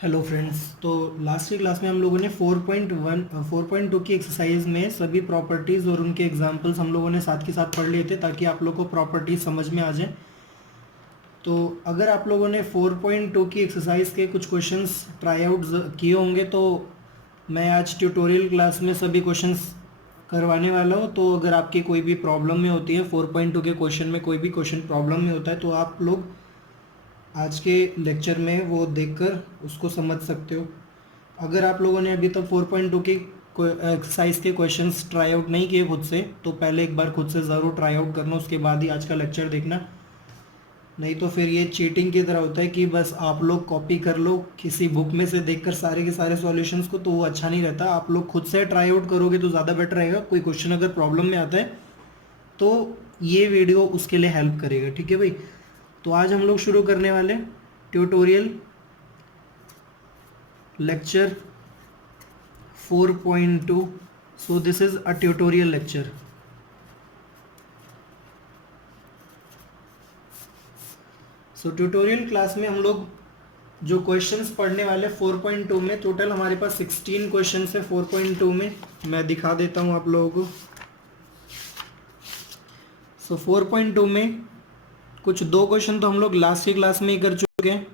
Hello friends. तो last की class में हम लोगों ने 4.1 4.2 की एक्सरसाइज में सभी प्रॉपर्टीज़ और उनके एग्जांपल्स हम लोगों ने साथ के साथ पढ़ लिए थे ताकि आप लोगों को प्रॉपर्टीज समझ में आ जाए। तो अगर आप लोगों ने 4.2 की एक्सरसाइज के कुछ क्वेश्चंस ट्राई आउट किए होंगे तो मैं आज ट्यूटोरियल क्लास में सभी क्वेश्चंस करवाने वाला हूँ। तो अगर आपकी कोई भी प्रॉब्लम में होती है 4.2 के क्वेश्चन में, कोई भी क्वेश्चन प्रॉब्लम में होता है तो आप लोग आज के लेक्चर में वो देखकर उसको समझ सकते हो। अगर आप लोगों ने अभी तक 4.2 की एक्सरसाइज के क्वेश्चंस ट्राई आउट नहीं किए खुद से, तो पहले एक बार खुद से ज़रूर ट्राई आउट करना, उसके बाद ही आज का लेक्चर देखना। नहीं तो फिर ये चीटिंग की तरह होता है कि बस आप लोग कॉपी कर लो किसी बुक में से देखकर सारे के सारे सॉल्यूशंस को, तो वो अच्छा नहीं रहता। आप लोग खुद से ट्राई आउट करोगे तो ज़्यादा बेटर रहेगा। कोई क्वेश्चन अगर प्रॉब्लम में आता है तो ये वीडियो उसके लिए हेल्प करेगा। ठीक है भाई। तो आज हम लोग शुरू करने वाले tutorial lecture 4.2। so this is a tutorial lecture। so tutorial class में हम लोग जो क्वेश्चंस पढ़ने वाले 4.2 में, टोटल हमारे पास 16 क्वेश्चन है 4.2 में। मैं दिखा देता हूं आप लोगों को। 4.2 में कुछ दो क्वेश्चन तो हम लोग लास्ट की क्लास में ही कर चुके हैं,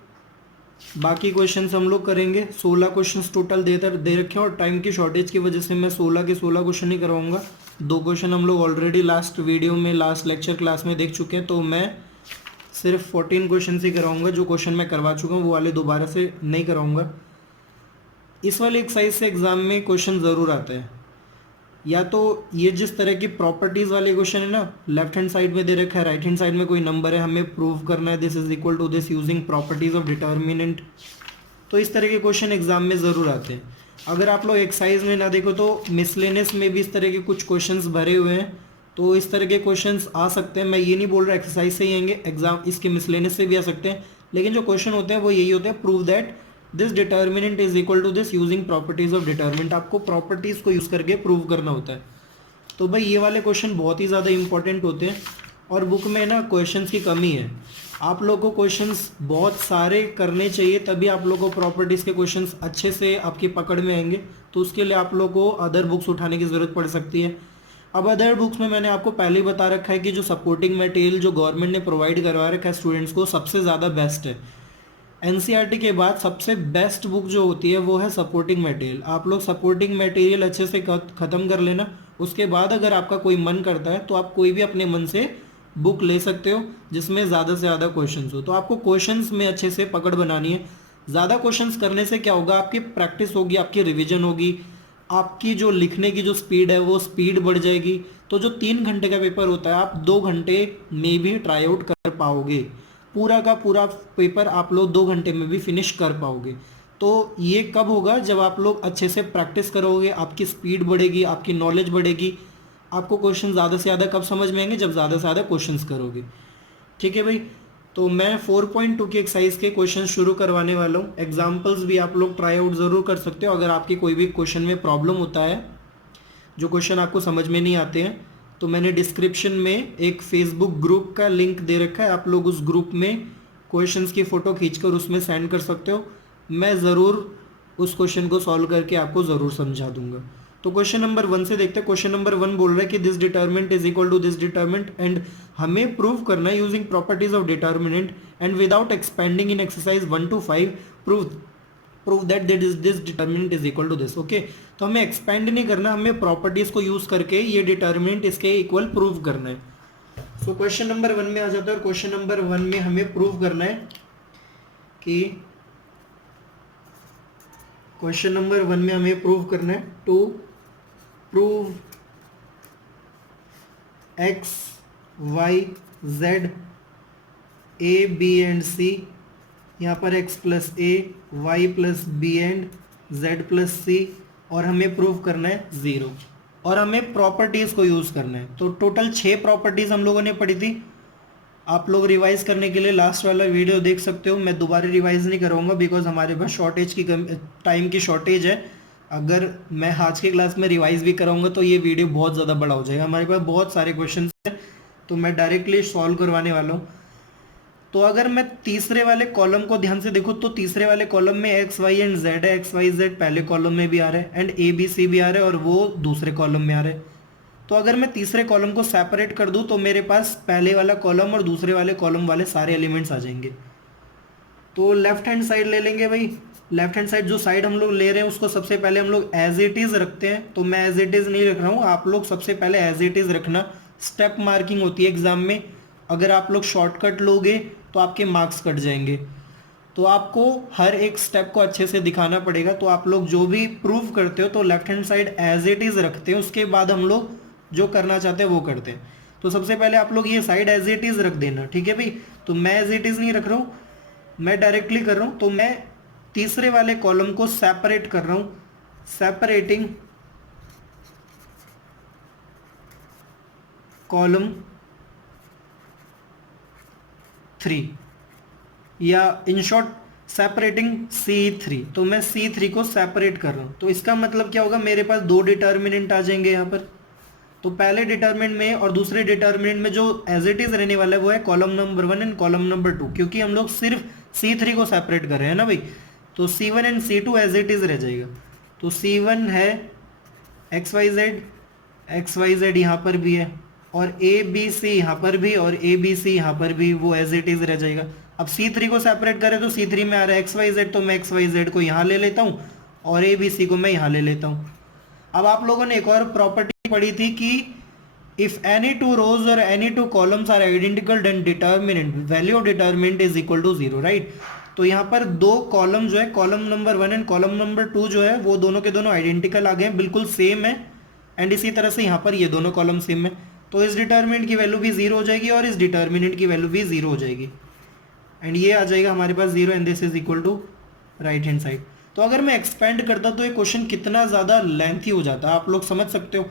बाकी क्वेश्चंस हम लोग करेंगे। 16 क्वेश्चंस टोटल दे रखे हैं और टाइम की शॉर्टेज की वजह से मैं 16 के 16 क्वेश्चन ही करवाऊंगा। दो क्वेश्चन हम लोग ऑलरेडी लास्ट वीडियो में, लास्ट लेक्चर क्लास में देख चुके हैं, तो मैं सिर्फ 14 क्वेश्चन ही करवाऊंगा। जो क्वेश्चन मैं करवा चुका हूँ वो वाले दोबारा से नहीं करवाऊंगा। इस वाले एक्सरसाइज से एग्जाम में क्वेश्चन ज़रूर आता है। या तो ये जिस तरह की प्रॉपर्टीज़ वाले क्वेश्चन है ना, लेफ्ट हैंड साइड में दे रखा है, राइट हैंड साइड में कोई नंबर है, हमें प्रूव करना है this is equal to this using properties of determinant. तो इस तरह के क्वेश्चन एग्जाम में ज़रूर आते हैं। अगर आप लोग एक्सरसाइज में ना देखो तो मिसलेनियस में भी इस तरह के कुछ क्वेश्चंस भरे हुए हैं, तो इस तरह के क्वेश्चंस आ सकते हैं। मैं ये नहीं बोल रहा एक्सरसाइज से ही आएंगे, एग्जाम इसके मिसलेनियस से भी आ सकते हैं, लेकिन जो क्वेश्चन होते हैं वो यही होते हैं, prove that this determinant is equal to this using properties of determinant. आपको प्रॉपर्टीज को यूज़ करके प्रूव करना होता है। तो भाई ये वाले क्वेश्चन बहुत ही ज़्यादा इंपॉर्टेंट होते हैं और बुक में ना क्वेश्चंस की कमी है। आप लोगों को क्वेश्चंस बहुत सारे करने चाहिए, तभी आप लोगों को प्रॉपर्टीज़ के क्वेश्चंस अच्छे से आपकी पकड़ में आएंगे। तो उसके लिए आप लोगों को अदर बुक्स उठाने की ज़रूरत पड़ सकती है। अब अदर बुक्स में मैंने आपको पहले ही बता रखा है कि जो सपोर्टिंग मटेरियल जो गवर्नमेंट ने प्रोवाइड करवा रखा है स्टूडेंट्स को, सबसे ज़्यादा बेस्ट है। एनसीईआरटी के बाद सबसे बेस्ट बुक जो होती है वो है सपोर्टिंग मटेरियल। आप लोग सपोर्टिंग मटेरियल अच्छे से ख़त्म कर लेना। उसके बाद अगर आपका कोई मन करता है तो आप कोई भी अपने मन से बुक ले सकते हो जिसमें ज़्यादा से ज़्यादा क्वेश्चंस हो। तो आपको क्वेश्चंस में अच्छे से पकड़ बनानी है। ज़्यादा क्वेश्चंस करने से क्या होगा, आपकी प्रैक्टिस होगी, आपकी रिविजन होगी, आपकी जो लिखने की जो स्पीड है वो स्पीड बढ़ जाएगी। तो जो 3 घंटे का पेपर होता है आप 2 घंटे में भी ट्राई आउट कर पाओगे। पूरा का पूरा पेपर आप लोग 2 घंटे में भी फिनिश कर पाओगे। तो ये कब होगा, जब आप लोग अच्छे से प्रैक्टिस करोगे, आपकी स्पीड बढ़ेगी, आपकी नॉलेज बढ़ेगी। आपको क्वेश्चन ज़्यादा से ज़्यादा कब समझ में आएंगे, जब ज़्यादा से ज़्यादा क्वेश्चंस करोगे। ठीक है भाई। तो मैं 4.2 की एक्सरसाइज के क्वेश्चन शुरू करवाने वाला हूँ। एग्जाम्पल्स भी आप लोग ट्राई आउट ज़रूर कर सकते हो। अगर आपकी कोई भी क्वेश्चन में प्रॉब्लम होता है, जो क्वेश्चन आपको समझ में नहीं आते हैं, तो मैंने डिस्क्रिप्शन में एक फेसबुक ग्रुप का लिंक दे रखा है। आप लोग उस ग्रुप में क्वेश्चंस की फ़ोटो खींचकर उसमें सेंड कर सकते हो। मैं ज़रूर उस क्वेश्चन को सॉल्व करके आपको ज़रूर समझा दूंगा। तो क्वेश्चन नंबर 1 से देखते हैं। क्वेश्चन नंबर 1 बोल रहा है कि this determinant is equal to this determinant and हमें प्रूव करना है using properties of determinant and without expanding in exercise 1 to 5 prove that this determinant is equal to this. Okay, तो हमें एक्सपेंड नहीं करना, हमें प्रॉपर्टीज को यूज करके ये डिटर्मिनेंट इसके इक्वल प्रूव करना है। सो क्वेश्चन नंबर 1 में आ जाता है और क्वेश्चन नंबर 1 में हमें प्रूव करना है कि क्वेश्चन नंबर 1 में हमें प्रूव करना है to prove x Y z a b and c, यहाँ पर x plus a, y plus b and z plus c, और हमें प्रूव करना है 0 और हमें प्रॉपर्टीज़ को यूज़ करना है। तो टोटल 6 प्रॉपर्टीज़ हम लोगों ने पढ़ी थी। आप लोग रिवाइज करने के लिए लास्ट वाला वीडियो देख सकते हो। मैं दोबारा रिवाइज नहीं करूँगा बिकॉज हमारे पास शॉर्टेज की टाइम की शॉर्टेज है। अगर मैं आज की क्लास में रिवाइज भी कराऊंगा तो ये वीडियो बहुत ज़्यादा बड़ा हो जाएगा। हमारे पास बहुत सारे क्वेश्चन हैं तो मैं डायरेक्टली सॉल्व करवाने वाला हूँ। तो अगर मैं तीसरे वाले कॉलम को ध्यान से देखूँ तो तीसरे वाले कॉलम में एक्स वाई एंड जेड है, एक्स वाई जेड पहले कॉलम में भी आ रहा है एंड ए बी सी भी आ रहा है और वो दूसरे कॉलम में आ रहा है। तो अगर मैं तीसरे कॉलम को सेपरेट कर दूं तो मेरे पास पहले वाला कॉलम और दूसरे वाले कॉलम वाले सारे एलिमेंट्स आ जाएंगे। तो लेफ्ट हैंड साइड ले लेंगे भाई। लेफ्ट हैंड साइड जो साइड हम लोग ले रहे हैं उसको सबसे पहले हम लोग एज इट इज रखते हैं। तो मैं एज इट इज नहीं रख रहा हूँ, आप लोग सबसे पहले एज इट इज रखना। स्टेप मार्किंग होती है एग्जाम में, अगर आप लोग शॉर्टकट लोगे तो आपके मार्क्स कट जाएंगे। तो आपको हर एक स्टेप को अच्छे से दिखाना पड़ेगा। तो आप लोग जो भी प्रूव करते हो तो left hand side as it is रखते हैं, उसके बाद हम लोग जो करना चाहते हैं वो करते हैं। तो सबसे पहले आप लोग ये साइड एज इट इज रख देना, ठीक है भाई। तो मैं एज इट इज नहीं रख रहा हूँ, मैं डायरेक्टली कर रहा हूँ। तो मैं तीसरे वाले कॉलम को सेपरेट कर रहा हूँ, सेपरेटिंग कॉलम 3 या इन शॉर्ट सेपरेटिंग C3। तो मैं C3 को सेपरेट कर रहा हूँ। तो इसका मतलब क्या होगा, मेरे पास दो डिटर्मिनेंट आ जाएंगे यहाँ पर। तो पहले डिटर्मिनेंट में और दूसरे डिटर्मिनेंट में जो एज इट इज रहने वाला है वो है column number 1 and column number 2, क्योंकि हम लोग सिर्फ C3 को सेपरेट कर रहे हैं ना भाई। तो C1 and C2 as it is रह जाएगा। तो C1 है एक्स वाई जेड यहाँ पर भी है, और ए बी सी यहाँ पर भी, और ए बी सी यहाँ पर भी, वो एज इट इज रह जाएगा। अब C3 को सेपरेट करें तो C3 में आ रहा है एक्स वाई जेड, तो मैं एक्स वाई जेड को यहाँ ले लेता हूँ और ए बी सी को मैं यहाँ ले लेता हूँ। अब आप लोगों ने एक और प्रॉपर्टी पढ़ी थी कि इफ एनी टू रोज और any two columns are identical then determinant value of determinant is equal to 0, right. तो यहाँ पर दो कॉलम जो है, column number 1 and column number 2 जो है वो दोनों के दोनों आइडेंटिकल आ गए हैं, बिल्कुल सेम है। एंड इसी तरह से यहाँ पर ये दोनों कॉलम सेम है, तो इस डिटर्मिनेंट की वैल्यू भी 0 हो जाएगी और इस डिटर्मिनेंट की वैल्यू भी 0 हो जाएगी। एंड ये आ जाएगा हमारे पास 0 and this is equal to right hand side. तो अगर मैं एक्सपेंड करता तो ये क्वेश्चन कितना ज़्यादा लेंथी हो जाता है, आप लोग समझ सकते हो।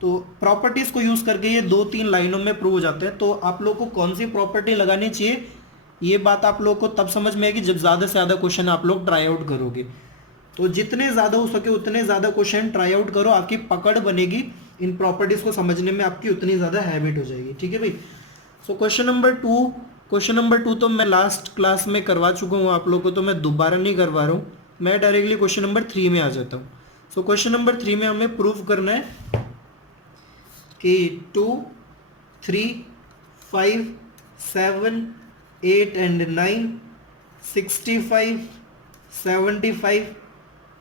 तो प्रॉपर्टीज़ को यूज़ करके ये 2-3 लाइनों में प्रूव हो जाते हैं। तो आप लोग को कौन सी प्रॉपर्टी लगानी चाहिए, ये बात आप लोग को तब समझ में आएगी जब ज़्यादा से ज़्यादा क्वेश्चन आप लोग ट्राई आउट करोगे। तो जितने ज़्यादा हो सके उतने ज़्यादा क्वेश्चन ट्राई आउट करो, आपकी पकड़ बनेगी, इन प्रॉपर्टीज़ को समझने में आपकी उतनी ज़्यादा हैबिट हो जाएगी, ठीक है भाई। सो क्वेश्चन नंबर 2 तो मैं लास्ट क्लास में करवा चुका हूँ आप लोग को, तो मैं दोबारा नहीं करवा रहा हूँ, मैं डायरेक्टली क्वेश्चन नंबर 3 में आ जाता हूँ। सो क्वेश्चन नंबर 3 में हमें प्रूव करना है कि 2, 3, 5, 7, 8 and 9, 65, 75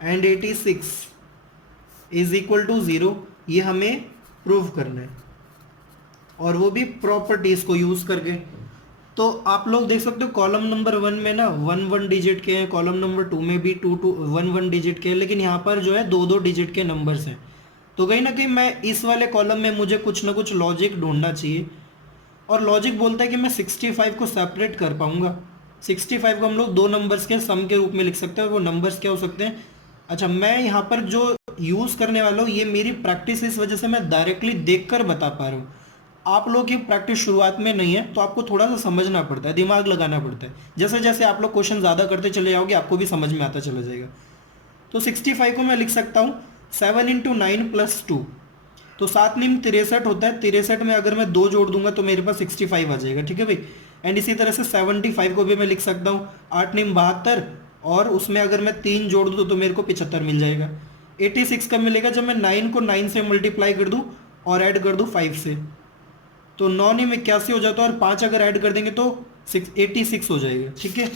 and 86 is equal to 0, ये हमें प्रूव करना है, और वो भी प्रॉपर्टीज को यूज करके। तो आप लोग देख सकते हो कॉलम नंबर 1 में ना 1 डिजिट के हैं, कॉलम नंबर 2 में भी 1 डिजिट के हैं, लेकिन यहाँ पर जो है 2 डिजिट के नंबर्स हैं। तो कहीं ना कहीं मैं इस वाले कॉलम में मुझे कुछ ना कुछ लॉजिक ढूंढना चाहिए, और लॉजिक बोलता है कि मैं 65 को सेपरेट कर पाऊंगा। 65 को हम लोग 2 नंबर्स के सम के रूप में लिख सकते हैं, और वो नंबर्स क्या हो सकते हैं। अच्छा, मैं यहाँ पर जो यूज़ करने वाला हूँ ये मेरी प्रैक्टिस, इस वजह से मैं डायरेक्टली देखकर बता पा रहा हूँ। आप लोग की प्रैक्टिस शुरुआत में नहीं है, तो आपको थोड़ा सा समझना पड़ता है, दिमाग लगाना पड़ता है। जैसे जैसे आप लोग क्वेश्चन ज़्यादा करते चले जाओगे आपको भी समझ में आता चला जाएगा। तो 65 को मैं लिख सकता हूँ 7 × 9 + 2, तो 7 × 9 63 होता है। 63 में अगर मैं 2 जोड़ दूंगा तो मेरे पास 65 आ जाएगा, ठीक है भाई। एंड इसी तरह से 75 को भी मैं लिख सकता हूँ 8 × 9 72, और उसमें अगर मैं 3 जोड़ दूँ तो मेरे को 75 मिल जाएगा। 86 कब मिलेगा, जब मैं 9 को 9 से मल्टीप्लाई कर दूँ और ऐड कर दूँ 5 से, तो 9 × 9 81 हो जाता है, और 5 अगर ऐड कर देंगे तो 86 हो जाएगा, ठीक है।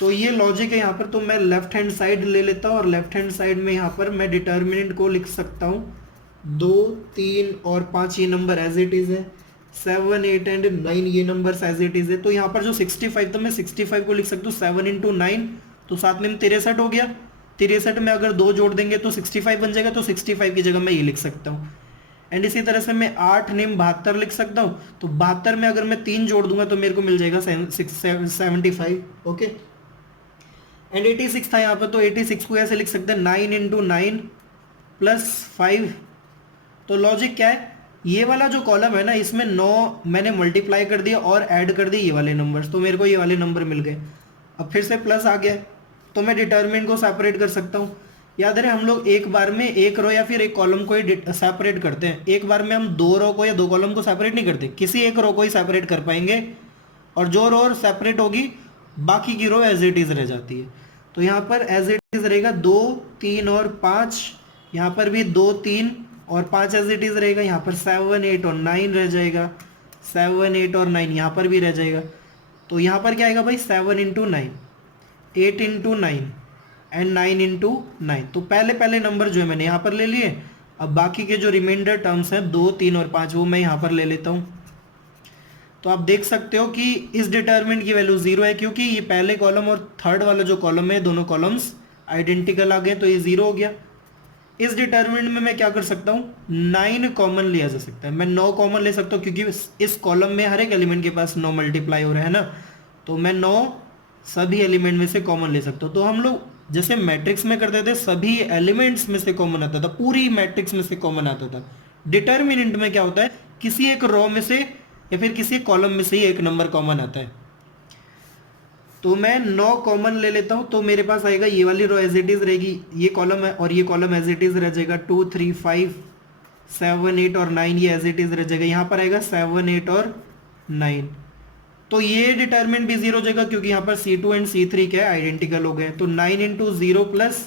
तो ये लॉजिक है यहाँ पर। तो मैं लेफ्ट हैंड साइड ले लेता हूँ, और लेफ्ट हैंड साइड में यहाँ पर मैं डिटर्मिनेंट को लिख सकता हूँ 2, 3 और 5 ये नंबर एज इट इज़ है, 7, 8 एंड 9 ये नंबर एज इट इज़ है। तो यहाँ पर जो 65 तो मैं 65 को लिख सकता हूँ 7 × 9, तो 7 × 9 63 हो गया। 63 में अगर 2 जोड़ देंगे तो 65 बन जाएगा, तो 65 की जगह मैं ये लिख सकता हूँ। एंड इसी तरह से मैं 8 × 9 72 लिख सकता हूँ, तो 72 में अगर मैं 3 जोड़ दूंगा तो मेरे को मिल जाएगा 75, ओके। एंड 86 था यहाँ पर, तो 86 को ऐसे लिख सकते हैं 9 × 9 + 5। तो लॉजिक क्या है, ये वाला जो कॉलम है ना इसमें 9 मैंने मल्टीप्लाई कर दिया और ऐड कर दिए ये वाले नंबर्स, तो मेरे को ये वाले नंबर मिल गए। अब फिर से प्लस आ गया, तो मैं डिटर्मिनेंट को सेपरेट कर सकता हूँ। याद रहे हम लोग एक बार में एक रो या फिर एक कॉलम को ही सेपरेट करते हैं, एक बार में हम 2 रो को या 2 कॉलम को सेपरेट नहीं करते, किसी एक रो को ही सेपरेट कर पाएंगे। और जो रो सेपरेट होगी बाकी की रो एज इट इज रह जाती है। तो यहाँ पर एज इट इज रहेगा 2 3 और 5, यहाँ पर भी 2 3 और 5 एज इट इज रहेगा, यहाँ पर 7 8 और 9 रह जाएगा, 7 8 और 9 यहाँ पर भी रह जाएगा। तो यहाँ पर क्या आएगा भाई 7 इंटू 9, 8 इंटू 9 एंड 9 इंटू 9। तो पहले पहले नंबर जो है मैंने यहाँ पर ले लिए। अब बाकी के जो रिमाइंडर टर्म्स हैं 2 3 और 5 वो मैं यहाँ पर ले लेता हूँ। तो आप देख सकते हो कि इस डिटर्मिनेंट की वैल्यू 0 है, क्योंकि ये पहले कॉलम और थर्ड वाला जो कॉलम है दोनों कॉलम्स आइडेंटिकल आ गए, तो ये 0 हो गया। इस डिटर्मिनेंट में मैं क्या कर सकता हूँ, 9 कॉमन लिया जा सकता है। मैं 9 कॉमन ले सकता हूँ क्योंकि इस कॉलम में हर एक एलिमेंट के पास 9 मल्टीप्लाई हो रहा है ना, तो मैं 9 सभी एलिमेंट में से कॉमन ले सकता हूँ। तो हम लोग जैसे मैट्रिक्स में करते थे सभी एलिमेंट्स में से कॉमन आता था, पूरी मैट्रिक्स में से कॉमन आता था। डिटर्मिनेंट में क्या होता है, किसी एक रो में से या फिर किसी कॉलम में से ही एक नंबर कॉमन आता है। तो मैं 9 कॉमन ले लेता हूं, तो मेरे पास आएगा ये वाली रो एज इट इज रहेगी, ये कॉलम है और ये कॉलम एज इट इज रह जाएगा। 2 3 5 7 8 और 9 ये एज इट इज रह जाएगा। यहाँ पर आएगा 7 8 और 9। तो ये डिटर्मिनेंट भी 0 हो जाएगा क्योंकि यहाँ पर C2 एंड C3 क्या है, आइडेंटिकल हो गए। तो 9 इंटू 0 प्लस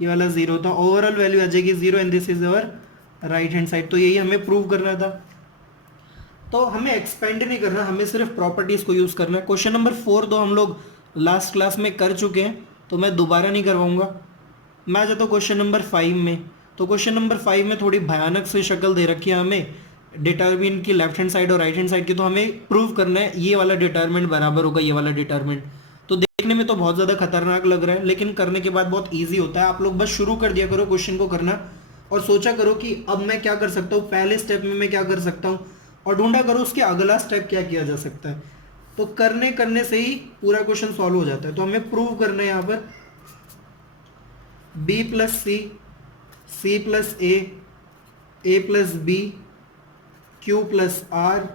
ये वाला 0, तो ओवरऑल वैल्यू आ जाएगी 0 and this is our right hand side. तो यही हमें प्रूव करना था। तो हमें एक्सपेंड नहीं करना, हमें सिर्फ प्रॉपर्टीज को यूज करना है। क्वेश्चन नंबर 4 तो हम लोग लास्ट क्लास में कर चुके हैं, तो मैं दोबारा नहीं करवाऊंगा। मैं आ जाता हूँ क्वेश्चन नंबर 5 में। तो क्वेश्चन नंबर 5 में थोड़ी भयानक सी शक्ल दे रखी है हमें डिटर्मिनेंट की, लेफ्ट हैंड साइड और राइट हैंड साइड की। तो हमें प्रूव करना है ये वाला डिटर्मिनेंट बराबर होगा ये वाला डिटर्मिनेंट। तो देखने में तो बहुत ज़्यादा खतरनाक लग रहा है, लेकिन करने के बाद बहुत ईजी होता है। आप लोग बस शुरू कर दिया करो क्वेश्चन को करना और सोचा करो कि अब मैं क्या कर सकता हूँ, पहले स्टेप में मैं क्या कर सकता हूँ, और ढूंढा करो उसके अगला स्टेप क्या किया जा सकता है। तो करने करने से ही पूरा क्वेश्चन सॉल्व हो जाता है। तो हमें प्रूव करना है यहाँ पर b plus C, C plus A plus B, Q plus R,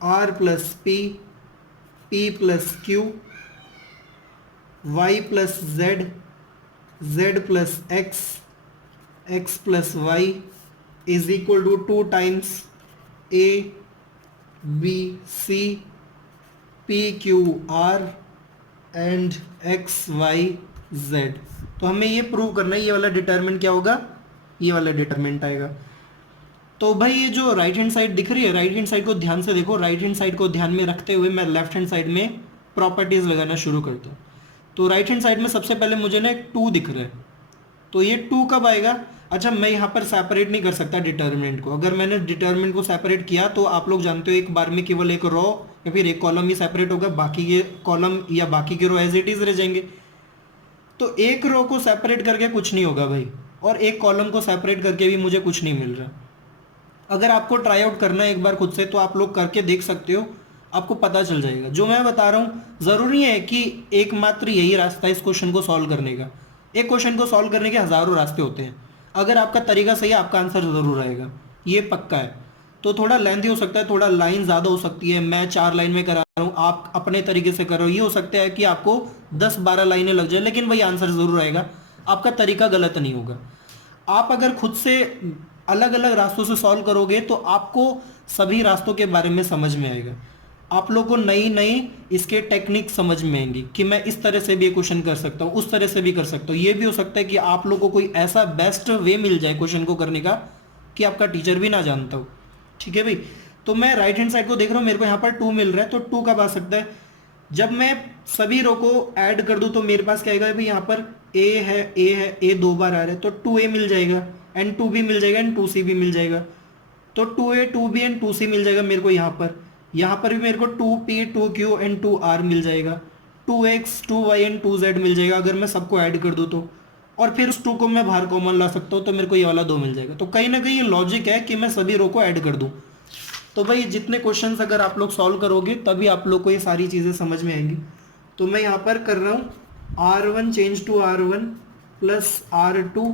R plus P plus Q, Y plus Z plus X plus Y is equal to 2 times A B C P Q R and x Y Z. तो हमें ये prove करना है ये वाला determinant क्या होगा, ये वाला डिटरमिनेंट आएगा। तो भाई ये जो राइट हैंड साइड दिख रही है, राइट हैंड साइड को ध्यान से देखो। राइट हैंड साइड को ध्यान में रखते हुए मैं लेफ्ट हैंड साइड में प्रॉपर्टीज लगाना शुरू करता हूँ। तो राइट हैंड साइड में सबसे पहले मुझे ना एक 2 दिख रहा है, तो ये 2 कब आएगा। अच्छा, मैं यहाँ पर सेपरेट नहीं कर सकता डिटर्मिनेंट को। अगर मैंने डिटर्मिनेंट को सेपरेट किया तो आप लोग जानते हो एक बार में केवल एक रो या फिर एक कॉलम ही सेपरेट होगा, बाकी के कॉलम या बाकी के रो एज इट इज रह जाएंगे। तो एक रो को सेपरेट करके कुछ नहीं होगा भाई, और एक कॉलम को सेपरेट करके भी मुझे कुछ नहीं मिल रहा। अगर आपको ट्राई आउट करना है एक बार खुद से तो आप लोग करके देख सकते हो, आपको पता चल जाएगा। जो मैं बता रहा हूँ ज़रूरी है कि एकमात्र यही रास्ता है इस क्वेश्चन को सॉल्व करने का। एक क्वेश्चन को सॉल्व करने के हज़ारों रास्ते होते हैं, अगर आपका तरीका सही है आपका आंसर ज़रूर आएगा, ये पक्का है। तो थोड़ा लेंथी हो सकता है, थोड़ा लाइन ज़्यादा हो सकती है। मैं 4 लाइन में करा रहा हूँ, आप अपने तरीके से कर रहे हो। ये हो सकता है कि आपको 10-12 लाइनें लग जाए, लेकिन वही आंसर ज़रूर आएगा। आपका तरीका गलत नहीं होगा। आप अगर खुद से अलग अलग रास्तों से सॉल्व करोगे तो आपको सभी रास्तों के बारे में समझ में आएगा। आप लोगों को नई नई इसके टेक्निक समझ में आएंगी कि मैं इस तरह से भी ये क्वेश्चन कर सकता हूँ, उस तरह से भी कर सकता हूँ। ये भी हो सकता है कि आप लोगों को कोई ऐसा बेस्ट वे मिल जाए क्वेश्चन को करने का कि आपका टीचर भी ना जानता हो। ठीक है भाई। तो मैं राइट हैंड साइड को देख रहा हूँ, मेरे को यहाँ पर 2 मिल रहा है। तो 2 कब आ सकता है, जब मैं सभी रो को ऐड कर दूं। तो मेरे पास क्या आएगा भाई, यहाँ पर ए 2 बार आ रहा है तो 2a मिल जाएगा एंड 2b मिल जाएगा एंड 2c भी मिल जाएगा। तो 2a 2b एंड 2c मिल जाएगा मेरे को यहाँ पर भी मेरे को 2p 2q एंड 2r मिल जाएगा। 2x 2y एंड 2z मिल जाएगा अगर मैं सबको ऐड कर दूं तो। और फिर उस 2 को मैं बाहर कॉमन ला सकता हूँ, तो मेरे को ये वाला 2 मिल जाएगा। तो कहीं ना कहीं ये लॉजिक है कि मैं सभी रो को ऐड कर दूं। तो भाई जितने क्वेश्चंस अगर आप लोग सॉल्व करोगे तभी आप लोग को ये सारी चीज़ें समझ में आएंगी। तो मैं यहाँ पर कर रहा हूँ R1 change to R1 plus R2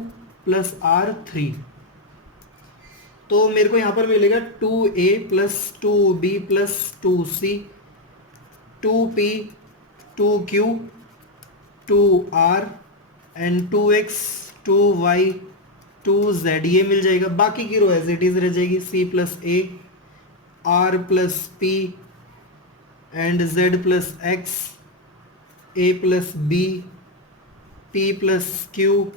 plus R3। तो मेरे को यहाँ पर मिलेगा 2a plus 2b plus 2c 2p 2q 2r and 2x 2y 2z ये मिल जाएगा। बाकी की रो एज इट इज रह जाएगी, c plus a R plus P and Z plus X, A plus B, P plus Q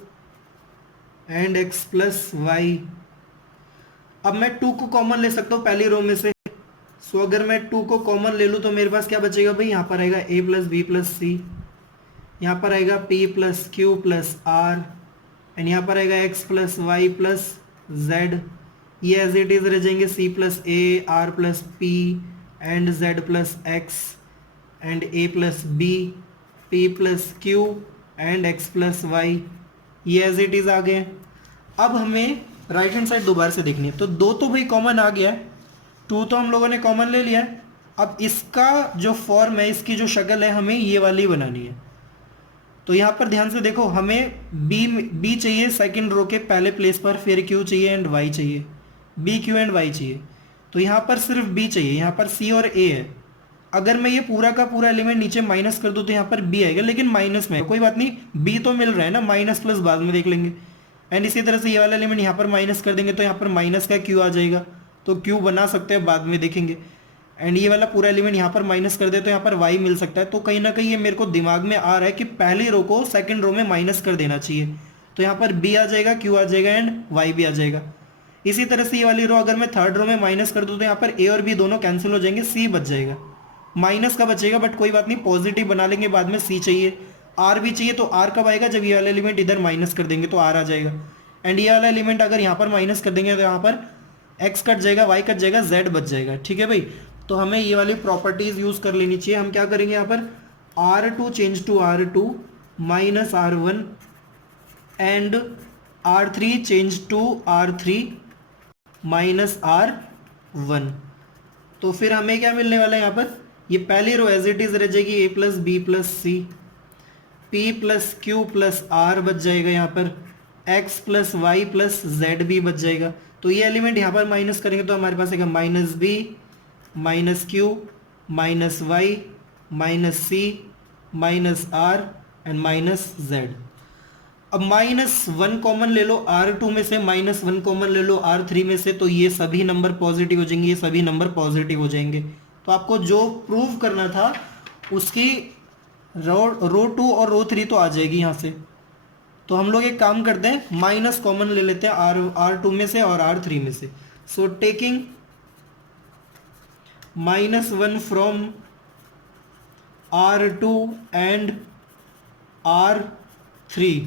and x plus Y. अब मैं 2 को common ले सकता हूँ पहली रो में से। सो अगर मैं 2 को कॉमन ले लूँ तो मेरे पास क्या बचेगा भाई, यहाँ पर आएगा a plus b plus c, यहाँ पर आएगा p plus q plus r and यहाँ पर आएगा x plus y plus z. ये एज इट इज रह जाएंगे c plus a, r plus P and Z plus x and a plus B, P plus Q and x plus y. ये as it is आ गए। अब हमें right hand side दोबारा से देखनी है। तो 2 तो भाई कॉमन आ गया है, 2 तो हम लोगों ने कॉमन ले लिया है। अब इसका जो फॉर्म है, इसकी जो शक्ल है, हमें ये वाली बनानी है। तो यहाँ पर ध्यान से देखो, हमें बी चाहिए सेकंड रो के पहले प्लेस पर, फिर क्यू चाहिए एंड वाई चाहिए, बी क्यू एंड वाई चाहिए। तो यहाँ पर सिर्फ बी चाहिए, यहाँ पर सी और ए है। अगर मैं ये पूरा का पूरा एलिमेंट नीचे माइनस कर दूँ तो यहाँ पर बी आएगा, लेकिन माइनस में, कोई बात नहीं, बी तो मिल रहा है ना, माइनस प्लस बाद में देख लेंगे। एंड इसी तरह से ये वाला एलिमेंट यहाँ पर माइनस कर देंगे तो यहाँ पर माइनस का क्यू आ जाएगा, तो क्यू बना सकते हैं, बाद में देखेंगे। एंड ये वाला पूरा एलिमेंट यहाँ पर माइनस कर दे तो यहाँ पर y मिल सकता है। तो कहीं ना कहीं ये मेरे को दिमाग में आ रहा है कि पहली रो को सेकंड रो में माइनस कर देना चाहिए। तो यहाँ पर b आ जाएगा, q आ जाएगा एंड y भी आ जाएगा। इसी तरह से ये वाली रो अगर मैं थर्ड रो में माइनस कर दूँ तो यहाँ पर a और b दोनों कैंसिल हो जाएंगे, c बच जाएगा। माइनस का बचेगा बट कोई बात नहीं, पॉजिटिव बना लेंगे, बाद में c चाहिए, r भी चाहिए। तो r कब आएगा, जब ये वाला एलिमेंट इधर माइनस कर देंगे तो r आ जाएगा। एंड ये वाला एलिमेंट अगर यहाँ पर माइनस कर देंगे तो यहाँ पर x कट जाएगा, y कट जाएगा, z बच जाएगा। ठीक है भाई, तो हमें ये वाली प्रॉपर्टीज यूज कर लेनी चाहिए। हम क्या करेंगे, यहाँ पर R2 change to R2 minus R1 and R3 change to R3 minus R1। तो फिर हमें क्या मिलने वाला है, यहाँ पर ये पहली रो एज इट इज रह जाएगी, a plus b plus c, p plus q plus r बच जाएगा, यहाँ पर x plus y plus z भी बच जाएगा। तो ये एलिमेंट यहाँ पर माइनस करेंगे तो हमारे पास आएगा minus b minus q minus y minus c minus r and minus z. अब -1 कॉमन ले लो R2 में से, -1 कॉमन ले लो R3 में से, तो ये सभी नंबर पॉजिटिव हो जाएंगे, ये सभी नंबर पॉजिटिव हो जाएंगे। तो आपको जो प्रूव करना था उसकी रो 2 और रो 3 तो आ जाएगी यहाँ से। तो हम लोग एक काम करते हैं, माइनस कॉमन ले लेते हैं R2 में से और R3 में से। So taking -1 from R2 and R3,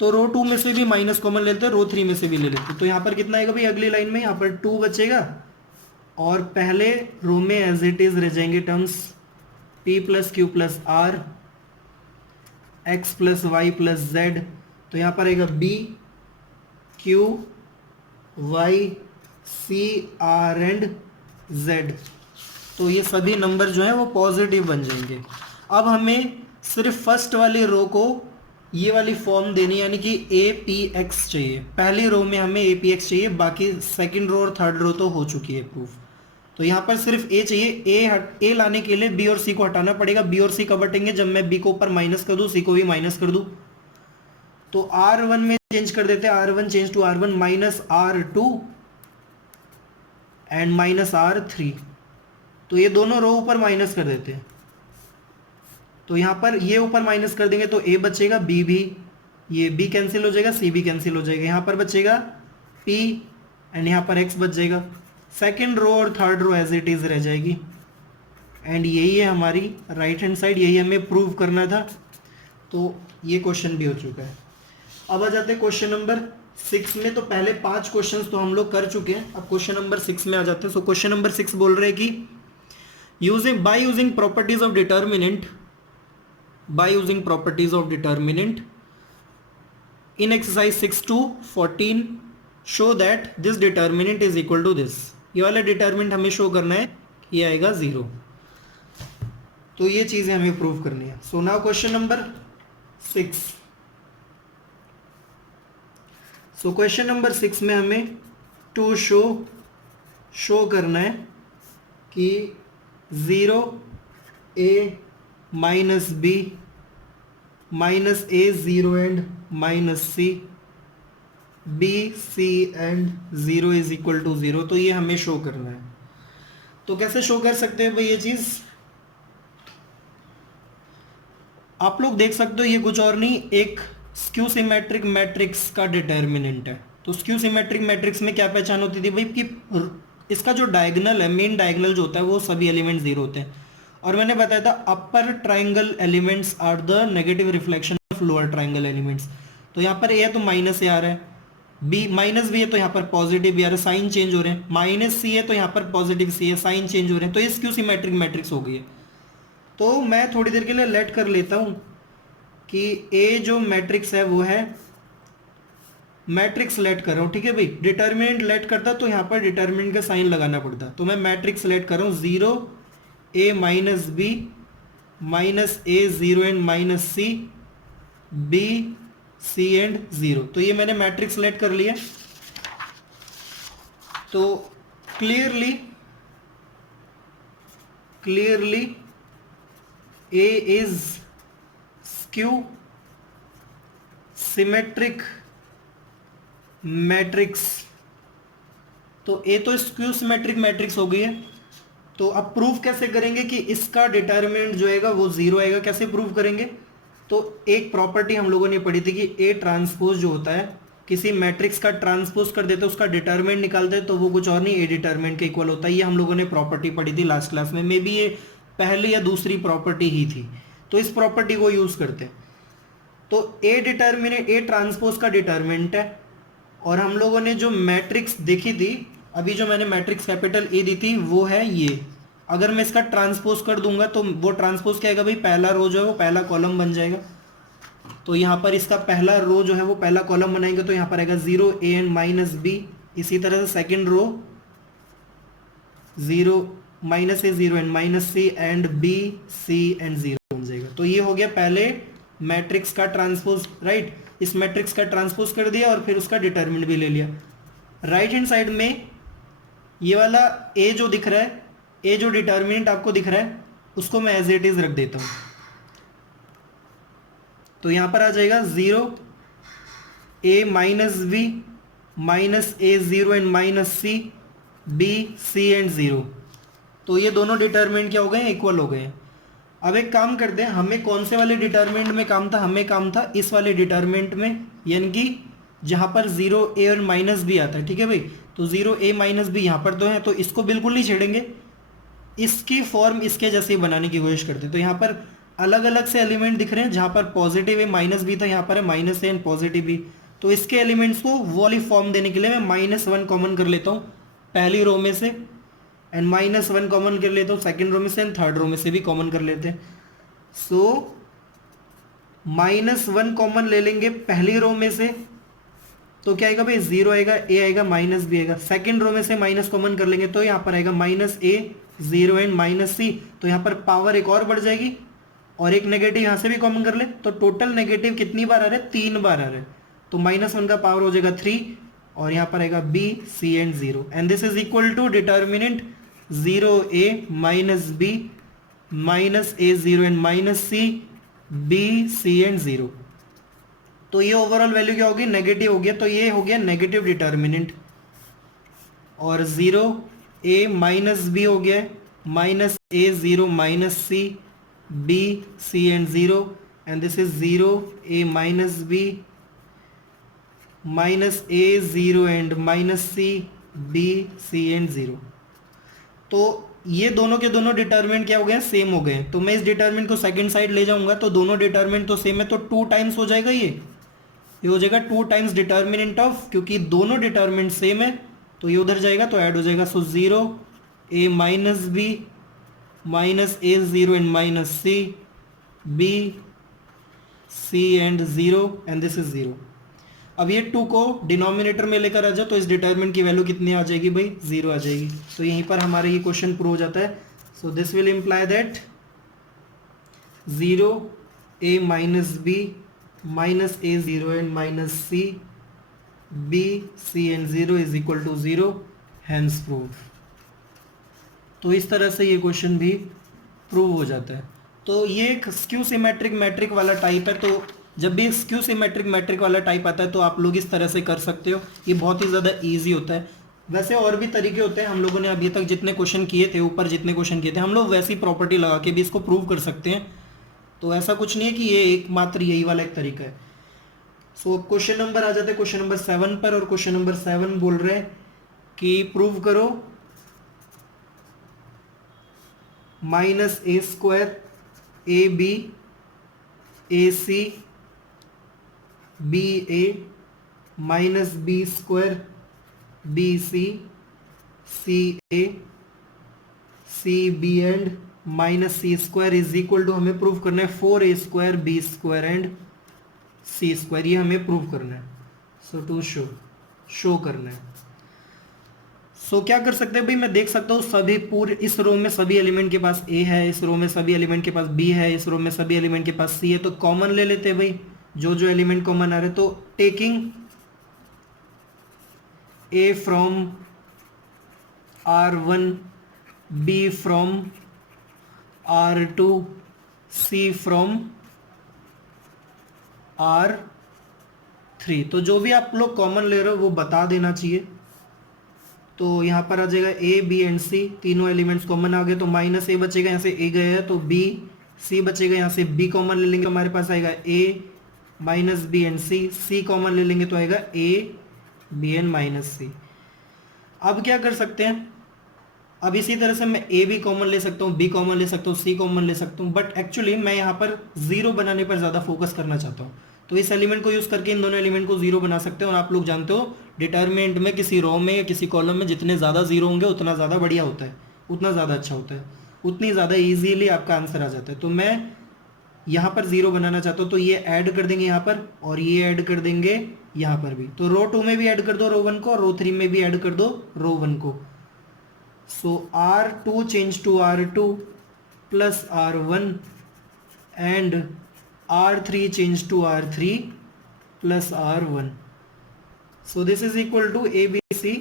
तो रो 2 में से भी माइनस कॉमन लेते हैं, रो 3 में से भी ले लेते हैं। तो यहाँ पर कितना आएगा भाई, अगली लाइन में यहाँ पर 2 बचेगा और पहले रो में एज इट इज रह जाएंगे terms p plus q plus r, x plus y plus z. तो यहाँ पर आएगा b q y c r and z। तो ये सभी नंबर जो है वो पॉजिटिव बन जाएंगे। अब हमें सिर्फ फर्स्ट वाली रो को ये वाली फॉर्म देनी, यानी कि ए पी एक्स चाहिए। पहली रो में हमें ए पी एक्स चाहिए, बाकी सेकंड रो और थर्ड रो तो हो चुकी है प्रूफ। तो यहाँ पर सिर्फ ए चाहिए। ए लाने के लिए बी और सी को हटाना पड़ेगा। बी और सी कब हटेंगे, जब मैं बी को ऊपर माइनस कर दूँ, सी को भी माइनस कर दूँ। तो R1 में चेंज कर देते हैं, R1 change to R1 minus R2 and minus R3। तो ये दोनों रो ऊपर माइनस कर देते हैं। तो यहाँ पर ये ऊपर माइनस कर देंगे तो a बचेगा, b भी, ये b कैंसिल हो जाएगा, c भी कैंसिल हो जाएगा। यहाँ पर बचेगा p एंड यहाँ पर x बच जाएगा। सेकंड रो और third row as it is रह जाएगी। एंड यही है हमारी राइट हैंड साइड, यही हमें प्रूव करना था। तो ये क्वेश्चन भी हो चुका है। अब आ जाते हैं क्वेश्चन नंबर 6 में। तो पहले 5 क्वेश्चंस तो हम लोग कर चुके हैं, अब क्वेश्चन नंबर 6 में आ जाते हैं। सो क्वेश्चन नंबर 6 बोल रहे हैं कि by using properties of determinant, by using properties of determinant in exercise 6 to 14 show that this determinant is equal to this। ये वाला डिटर्मिनेंट हमें शो करना है, ये आएगा 0। तो ये चीजें हमें प्रूव करनी है। So now question number 6। So question number 6 में हमें टू शो करना है कि 0 a minus b minus a 0 and minus c, b c and 0 is equal to 0। तो ये हमें शो करना है। तो तो कैसे शो कर सकते हैं भाई ये चीज, आप लोग देख सकते हो ये कुछ और नहीं, एक स्क्यू सिमेट्रिक मैट्रिक्स का डिटर्मिनेंट है। तो स्क्यू सिमेट्रिक मैट्रिक्स में क्या पहचान होती थी भाई कि इसका जो डायगोनल है, मेन डायगोनल जो होता है वो सभी एलिमेंट जीरो होते हैं। और मैंने बताया था upper triangle elements are the negative reflection of lower triangle elements. तो यहाँ पर ए है तो माइनस ए आ रहा है, बी माइनस बी है तो यहाँ पर पॉजिटिव बी आ रहा है, साइन चेंज हो रहे हैं, माइनस सी है तो यहाँ पर पॉजिटिव सी है, साइन चेंज हो रहे हैं। तो ये स्क्यू सिमेट्रिक मैट्रिक्स हो गई है। तो मैं थोड़ी देर के लिए लेट कर लेता हूँ कि ए जो मैट्रिक्स है वो है मैट्रिक्स लेट कर रहा हूँ, ठीक है भाई। डिटर्मिनेंट लेट करता तो यहाँ पर डिटर्मिनेंट का साइन लगाना पड़ता, तो मैं मैट्रिक्स लेट कर रहा हूँ 0 a minus b minus a 0 and minus c b c and 0। तो ये मैंने मैट्रिक्स लेट कर लिया। तो clearly A is skew symmetric matrix. तो ए तो स्क्यू सिमेट्रिक मैट्रिक्स हो गई है। तो अब प्रूफ कैसे करेंगे कि इसका डिटर्मिनेंट जो आएगा वो जीरो आएगा, कैसे प्रूफ करेंगे? तो एक प्रॉपर्टी हम लोगों ने पढ़ी थी कि ए ट्रांसपोज जो होता है किसी मैट्रिक्स का ट्रांसपोज कर देते उसका डिटर्मिनेंट निकालते हैं तो वो कुछ और नहीं ए डिटर्मिनेंट के इक्वल होता है। ये हम लोगों ने प्रॉपर्टी पढ़ी थी लास्ट क्लास में, मे बी ये पहली या दूसरी प्रॉपर्टी ही थी। तो इस प्रॉपर्टी को यूज करते हैं। तो ए डिटर्मिनेंट ए ट्रांसपोज का डिटर्मिनेंट है, और हम लोगों ने जो मैट्रिक्स देखी थी अभी, जो मैंने मैट्रिक्स कैपिटल ए दी थी वो है ये। अगर मैं इसका ट्रांसपोज कर दूंगा तो वो ट्रांसपोज क्या आएगा भाई, पहला रो जो है वो पहला कॉलम बन जाएगा। तो यहाँ पर इसका पहला रो जो है वो पहला कॉलम बनाएंगे तो यहाँ पर आएगा 0 a एंड माइनस बी। इसी तरह से second row 0 minus a 0 and minus c and b c and 0 बन जाएगा। तो ये हो गया पहले मैट्रिक्स का ट्रांसपोज, राइट। इस मैट्रिक्स का ट्रांसपोज कर दिया और फिर उसका डिटर्मिनेंट भी ले लिया। राइट हैंड साइड में ये वाला ए जो दिख रहा है, ए जो डिटर्मिनेंट आपको दिख रहा है उसको मैं एज इट इज रख देता हूं। तो यहां पर आ जाएगा 0 a minus b minus a 0 and minus c b c and 0। तो ये दोनों डिटर्मिनेंट क्या हो गए, इक्वल हो गए। अब एक काम करते हैं, हमें कौन से वाले डिटर्मिनेंट में काम था, हमें काम था इस वाले डिटर्मिनेंट में, यानी कि जहां पर 0 a और माइनस बी आता है, ठीक है भाई। तो 0 a माइनस बी यहाँ पर तो है, तो इसको बिल्कुल नहीं छेड़ेंगे, इसकी फॉर्म इसके जैसे बनाने की कोशिश करते हैं। तो यहाँ पर अलग अलग से एलिमेंट दिख रहे हैं, जहां पर पॉजिटिव ए माइनस बी था यहाँ पर है minus a and positive b. तो इसके एलिमेंट्स को वो वाली फॉर्म देने के लिए मैं -1 कॉमन कर लेता हूँ पहली रो में से, एंड -1 कॉमन कर लेता हूँ सेकेंड रो में से, एंड थर्ड रो में से भी कॉमन कर लेते हैं। सो -1 कॉमन ले लेंगे पहली रो में से, तो क्या आएगा भाई 0 आएगा, a आएगा, माइनस बी आएगा। सेकेंड रो में से माइनस कॉमन कर लेंगे तो यहाँ पर आएगा minus a 0 and minus c. तो यहाँ पर पावर एक और बढ़ जाएगी, और एक नेगेटिव यहाँ से भी कॉमन कर ले, तो टोटल नेगेटिव कितनी बार आ रहे हैं, 3 बार आ रहे हैं। तो -1 का पावर हो जाएगा 3, और यहाँ पर आएगा b c and 0, and this is equal to determinant 0 a minus b minus a 0 and minus c b c and 0। तो ये ओवरऑल वैल्यू क्या होगी, नेगेटिव हो गया। तो ये हो गया नेगेटिव डिटर्मिनेंट, और 0 a माइनस बी हो गया minus a 0 minus c b c and 0, and this is 0 a minus b minus a 0 and minus c b c and 0। तो ये दोनों के दोनों डिटर्मिनेंट क्या हो गए, सेम हो गए। तो मैं इस डिटर्मिनेंट को सेकंड साइड ले जाऊंगा तो दोनों डिटर्मिनेंट तो सेम है, तो 2 टाइम्स हो जाएगा, ये हो जाएगा 2 टाइम्स डिटर्मिनेंट ऑफ, क्योंकि दोनों डिटर्मिनेंट सेम है तो ये उधर जाएगा तो ऐड हो जाएगा। So 0 a minus b minus a 0 and minus c b c and 0, and this is 0। अब ये 2 को डिनोमिनेटर में लेकर आ जाओ तो इस डिटर्मिनेंट की वैल्यू कितनी आ जाएगी भाई, 0 आ जाएगी। तो यहीं पर हमारा ये क्वेश्चन प्रूव हो जाता है। So this will imply that 0 a minus b minus a 0 and minus c b c and 0 is equal to 0, hence prove. तो इस तरह से ये क्वेश्चन भी प्रूव हो जाता है। तो ये एक स्क्यू सिमेट्रिक मैट्रिक वाला टाइप है। तो जब भी स्क्यू सिमेट्रिक मैट्रिक वाला टाइप आता है तो आप लोग इस तरह से कर सकते हो, ये बहुत ही ज़्यादा इजी होता है। वैसे और भी तरीके होते हैं, हम लोगों ने अभी तक जितने क्वेश्चन किए थे, ऊपर जितने क्वेश्चन किए थे, हम लोग वैसी प्रॉपर्टी लगा के भी इसको प्रूव कर सकते हैं। तो ऐसा कुछ नहीं है कि ये एकमात्र यही वाला एक तरीका है। सो क्वेश्चन नंबर आ जाते हैं क्वेश्चन नंबर 7 पर, और क्वेश्चन नंबर 7 बोल रहे हैं कि प्रूव करो -a² AB AC BA -b² BC CA CB and -c² is equal to, हमें प्रूव करना है 4a² b² एंड c², ये हमें प्रूव करना है। सो टू शो करना है। सो क्या कर सकते हैं भाई, मैं देख सकता हूँ सभी पूरे इस रो में सभी एलिमेंट के पास a है, इस रो में सभी एलिमेंट के पास b है, इस रो में सभी एलिमेंट के पास c है। तो कॉमन ले लेते हैं भाई, जो जो एलिमेंट कॉमन आ रहे, तो taking a from R1 b from R2 c from R3। तो जो भी आप लोग कॉमन ले रहे हो वो बता देना चाहिए। तो यहाँ पर आ जाएगा a b एंड c, तीनों एलिमेंट्स कॉमन आ गए, तो -a बचेगा, यहाँ से a गया है तो b, c बचेगा, यहाँ से b कॉमन ले लेंगे तो हमारे पास आएगा a -b and c common ले लेंगे तो आएगा a b एंड -c। अब क्या कर सकते हैं, अब इसी तरह से मैं a भी कॉमन ले सकता हूँ, b कॉमन ले सकता हूँ, c कॉमन ले सकता हूँ, बट एक्चुअली मैं यहाँ पर जीरो बनाने पर ज़्यादा फोकस करना चाहता हूँ। तो इस एलिमेंट को यूज़ करके इन दोनों एलिमेंट को जीरो बना सकते हैं। और आप लोग जानते हो डिटर्मिनेंट में किसी रो में या किसी कॉलम में जितने ज़्यादा जीरो होंगे उतना ज़्यादा बढ़िया होता है, उतना ज़्यादा अच्छा होता है, उतनी ज़्यादा ईजीली आपका आंसर आ जाता है। तो मैं यहाँ पर जीरो बनाना चाहता हूँ, तो ये ऐड कर देंगे यहाँ पर, और ये ऐड कर देंगे यहाँ पर भी। तो रो 2 में भी ऐड कर दो रो 1 को, और रो 3 में भी ऐड कर दो रो 1 को। So R2 change to R2 plus R1 and R3 change to R3 plus R1। So this is equal to ABC।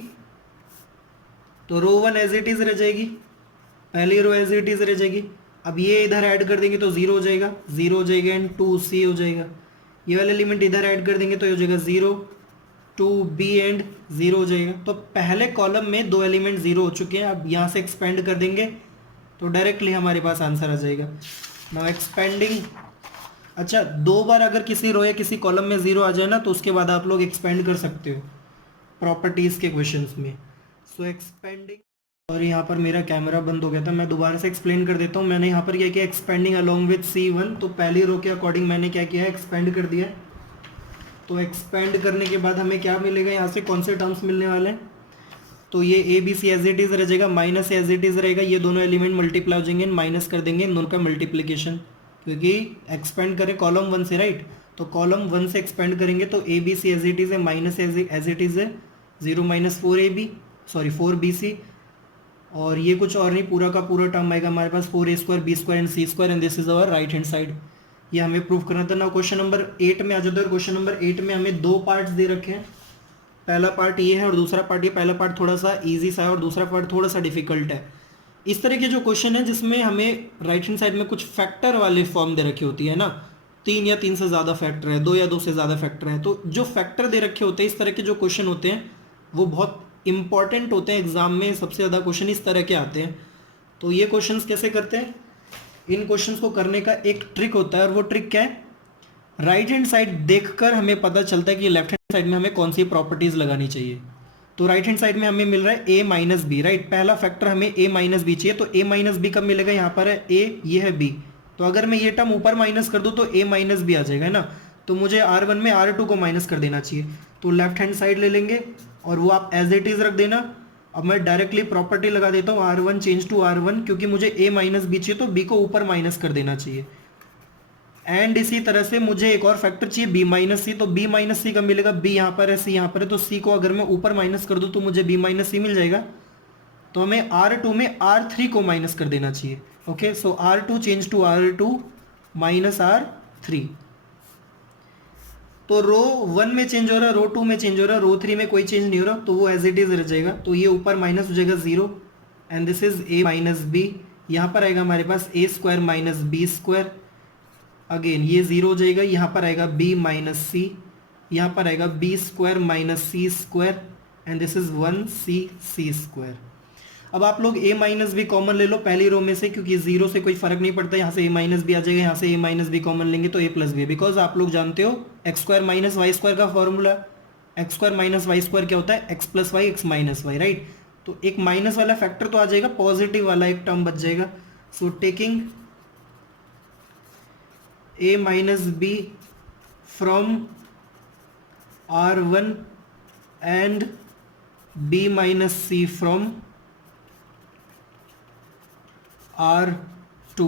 तो रो 1 एज इट इज रह जाएगी, पहली रो एज इट इज रह जाएगी। अब ये इधर ऐड कर देंगे तो 0 हो जाएगा, 0 हो जाएगा एंड 2C हो जाएगा। ये वाला एलिमेंट इधर ऐड कर देंगे तो ये हो जाएगा 0 2B एंड 0 हो जाएगा। तो पहले कॉलम में दो एलिमेंट 0 हो चुके हैं। अब यहाँ से एक्सपेंड कर देंगे तो डायरेक्टली हमारे पास आंसर आ जाएगा। नाउ एक्सपेंडिंग, अच्छा दो बार अगर किसी रो या किसी कॉलम में 0 आ जाए ना तो उसके बाद आप लोग एक्सपेंड कर सकते हो प्रॉपर्टीज़ के क्वेश्चंस में। सो एक्सपेंडिंग, और यहाँ पर मेरा कैमरा बंद हो गया था, मैं दोबारा से एक्सप्लेन कर देता हूँ। मैंने यहाँ पर क्या किया, एक्सपेंडिंग अलोंग विथ C1, तो पहली रो के अकॉर्डिंग मैंने क्या किया है, एक्सपेंड कर दिया। तो एक्सपेंड करने के बाद हमें क्या मिलेगा, यहाँ से कौन से टर्म्स मिलने वाले हैं, तो ये a B c as it is रह जाएगा, माइनस एज इट इज रहेगा, ये दोनों एलिमेंट मल्टीप्लाई हो जाएंगे, माइनस कर देंगे इन दोनों का मल्टीप्लीकेशन, क्योंकि एक्सपेंड करें कॉलम 1 से, राइट। तो कॉलम 1 से एक्सपेंड करेंगे तो a B c as it is है, माइनस एज इट इज है 0 - 4b, और ये कुछ और नहीं, पूरा का पूरा टर्म आएगा हमारे पास 4a² b² and c² and this is our right hand side. ये हमें प्रूव करना था ना। क्वेश्चन नंबर 8 में आ जाता है। क्वेश्चन नंबर 8 में हमें दो पार्ट्स दे रखे हैं, पहला पार्ट ये है और दूसरा पार्ट ये। पहला पार्ट थोड़ा सा इजी सा है और दूसरा पार्ट थोड़ा सा डिफिकल्ट है। इस तरह के जो क्वेश्चन है जिसमें हमें राइट हैंड साइड में कुछ फैक्टर वाली फॉर्म दे रखी होती है ना, 3 या 3 से ज़्यादा फैक्टर है, 2 या 2 से ज़्यादा फैक्टर है, तो जो फैक्टर दे रखे होते हैं इस तरह के जो क्वेश्चन होते हैं वो बहुत इंपॉर्टेंट होते हैं। एग्जाम में सबसे ज़्यादा क्वेश्चन इस तरह के आते हैं। तो ये क्वेश्चंस कैसे करते हैं, इन क्वेश्चंस को करने का एक ट्रिक होता है, और वो ट्रिक क्या है, राइट हैंड साइड देखकर हमें पता चलता है कि लेफ्ट हैंड साइड में हमें कौन सी प्रॉपर्टीज लगानी चाहिए। तो राइट हैंड साइड में हमें मिल रहा है a माइनस बी, राइट। पहला फैक्टर हमें a माइनस बी चाहिए, तो a माइनस बी कब मिलेगा, यहाँ पर है a, ये है b, तो अगर मैं ये टर्म ऊपर माइनस कर दूँ तो a माइनस बी आ जाएगा, है ना। तो मुझे R1 में R2 को माइनस कर देना चाहिए, तो लेफ्ट हैंड साइड ले लेंगे और वो आप एज इट इज रख देना। अब मैं डायरेक्टली प्रॉपर्टी लगा देता हूँ R1 चेंज टू R1, क्योंकि मुझे a माइनस बी चाहिए तो b को ऊपर माइनस कर देना चाहिए। एंड इसी तरह से मुझे एक और फैक्टर चाहिए b माइनस सी, तो b माइनस सी कब मिलेगा, b यहाँ पर है, c यहाँ पर है, तो c को अगर मैं ऊपर माइनस कर दूँ तो मुझे b माइनस सी मिल जाएगा। तो हमें R2 में R3 को माइनस कर देना चाहिए। Okay, so R2 change to R2 minus R3। तो रो 1 में चेंज हो रहा है, रो 2 में चेंज हो रहा है, रो 3 में कोई चेंज नहीं हो रहा, तो वो एज इट इज रह जाएगा। तो ये ऊपर माइनस हो जाएगा 0 and this is a minus b. यहाँ पर आएगा हमारे पास a² माइनस b², अगेन ये 0 हो जाएगा। यहाँ पर आएगा b माइनस सी, यहाँ पर आएगा b² minus c² and this is 1c अब आप लोग a माइनस बी कॉमन ले लो पहली रो में से, क्योंकि जीरो से कोई फर्क नहीं पड़ता, यहाँ से a माइनस बी आ जाएगा, यहाँ से a माइनस बी कॉमन लेंगे तो a प्लस बी, बिकॉज आप लोग जानते हो x square minus y square का formula, x square minus y square क्या होता है, x plus y x minus y, right. तो एक माइनस वाला फैक्टर तो आ जाएगा, पॉजिटिव वाला एक टर्म बच जाएगा। So taking a minus b from R1 and b minus c from R2।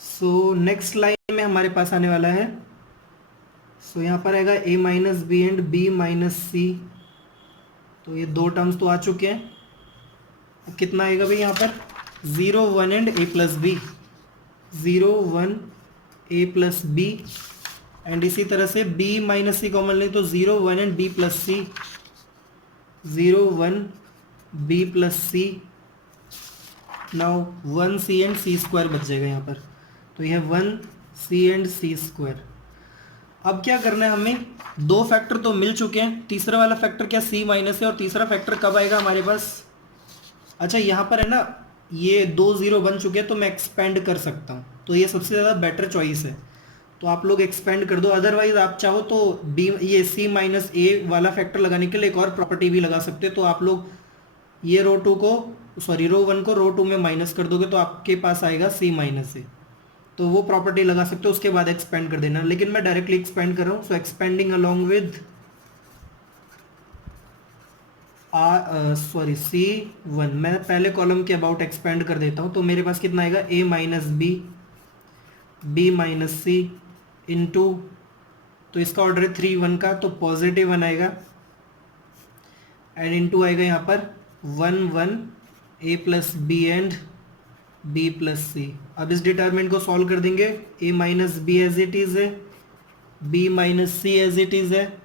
So next line में हमारे पास आने वाला है, सो यहाँ पर आएगा a minus b and b minus c, तो ये दो टर्म्स तो आ चुके हैं। कितना आएगा भाई यहाँ पर 0 1 and a plus b, 0 1 a plus b, and इसी तरह से b माइनस सी कॉमन लें तो 0 1 and b plus c, 0 1 b plus c, now 1 c and c square बच जाएगा यहाँ पर, तो यह 1 c एंड सी स्क्वायर। अब क्या करना है हमें, दो फैक्टर तो मिल चुके हैं, तीसरा वाला फैक्टर क्या c माइनस है, और तीसरा फैक्टर कब आएगा हमारे पास, अच्छा यहाँ पर है ना ये 2 0 बन चुके हैं तो मैं एक्सपेंड कर सकता हूँ, तो ये सबसे ज़्यादा बेटर चॉइस है, तो आप लोग एक्सपेंड कर दो। अदरवाइज आप चाहो तो b ये c माइनस ए वाला फैक्टर लगाने के लिए एक और प्रॉपर्टी भी लगा सकते हो, तो आप लोग ये रो 2 को सॉरी रो 1 को रो 2 में माइनस कर दोगे तो आपके पास आएगा c माइनस ए, तो वो प्रॉपर्टी लगा सकते हो, उसके बाद एक्सपेंड कर देना, लेकिन मैं डायरेक्टली एक्सपेंड कर रहा हूँ। So expanding along with sorry c1, मैं पहले कॉलम के अबाउट एक्सपेंड कर देता हूँ, तो मेरे पास कितना आएगा a minus b, b minus c into, तो इसका ऑर्डर है 3 1 का, तो पॉजिटिव 1 आएगा, एंड इंटू आएगा यहाँ पर 1 1 a plus b and b plus c. अब इस डिटरमिनेंट को सॉल्व कर देंगे, a minus b as it is है, b minus c as it is है,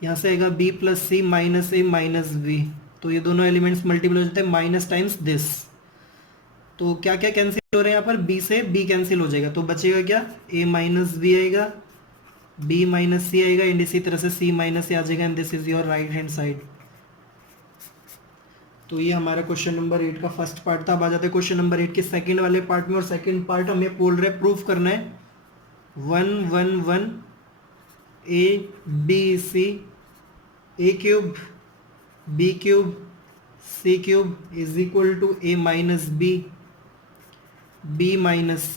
यहाँ से आएगा b plus c minus a minus b, तो ये दोनों एलिमेंट्स मल्टीपल हो जाते हैं माइनस टाइम्स दिस, तो क्या क्या कैंसिल हो रहे हैं यहाँ पर, b से b कैंसिल हो जाएगा, तो बचेगा क्या a माइनस बी आएगा, b माइनस सी आएगा, एंड इसी तरह से c माइनस से आ जाएगा, and this is your right hand side. तो ये हमारा क्वेश्चन नंबर 8 का फर्स्ट पार्ट था। अब आ जाते हैं क्वेश्चन नंबर 8 के सेकंड वाले पार्ट में, और सेकंड पार्ट हमें बोल रहे प्रूफ करना है 1 1 1 a b c a cube b cube c cube is equal to a minus b minus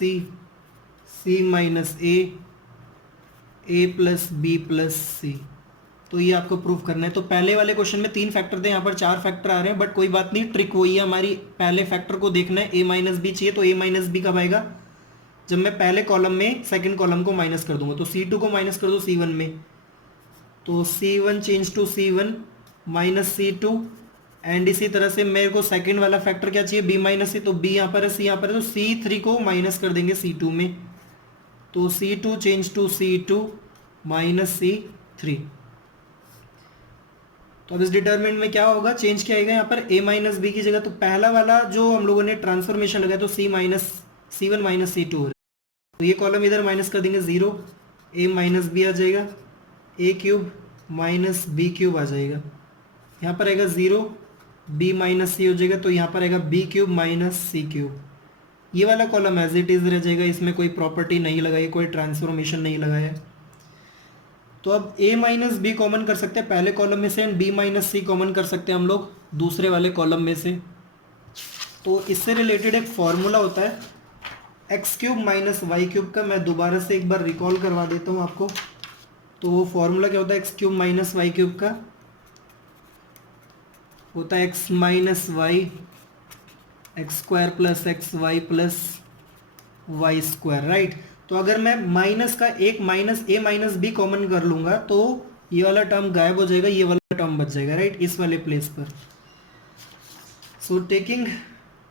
c minus a plus b plus c, तो ये आपको प्रूफ करना है। तो पहले वाले क्वेश्चन में 3 फैक्टर थे, यहाँ पर 4 फैक्टर आ रहे हैं, बट कोई बात नहीं, ट्रिक वही है हमारी, पहले फैक्टर को देखना है, a माइनस बी चाहिए, तो a माइनस बी कब आएगा, जब मैं पहले कॉलम में सेकंड कॉलम को माइनस कर दूंगा, तो c2 को माइनस कर दो c1 में, तो c1 change to c1 minus c2, and इसी तरह से मेरे को सेकंड वाला फैक्टर क्या चाहिए, b माइनस c, तो b यहाँ पर है, c यहाँ पर है, तो c3 को माइनस कर देंगे c2 में, तो c2 change to c2 minus c3। तो अब इस डिटरमिनेंट में क्या होगा, चेंज क्या आएगा यहाँ पर a माइनस बी की जगह, तो पहला वाला जो हम लोगों ने ट्रांसफॉर्मेशन लगाया तो c1 माइनस c2 हो रहा है, तो ये कॉलम इधर माइनस कर देंगे 0, a माइनस बी आ जाएगा, a cube minus b cube आ जाएगा, यहाँ पर आएगा 0 b माइनस सी हो जाएगा, तो यहाँ पर आएगा b क्यूब माइनस सी क्यूब, ये वाला कॉलम एज इट इज़ रह जाएगा, इसमें कोई प्रॉपर्टी नहीं लगाई, कोई ट्रांसफॉर्मेशन नहीं लगाया। तो अब a माइनस बी कॉमन कर सकते हैं पहले कॉलम में से, and b minus c common कर सकते हैं हम लोग दूसरे वाले कॉलम में से। तो इससे रिलेटेड एक फॉर्मूला होता है x cube minus y cube का, मैं दोबारा से एक बार रिकॉल करवा देता हूँ आपको। तो वो फॉर्मूला क्या होता है, x cube minus y cube का होता है x minus y x square plus x y plus y square, right. तो अगर मैं माइनस का एक minus a minus b common कर लूंगा तो ये वाला टर्म गायब हो जाएगा, ये वाला टर्म बच जाएगा, राइट, इस वाले प्लेस पर। So taking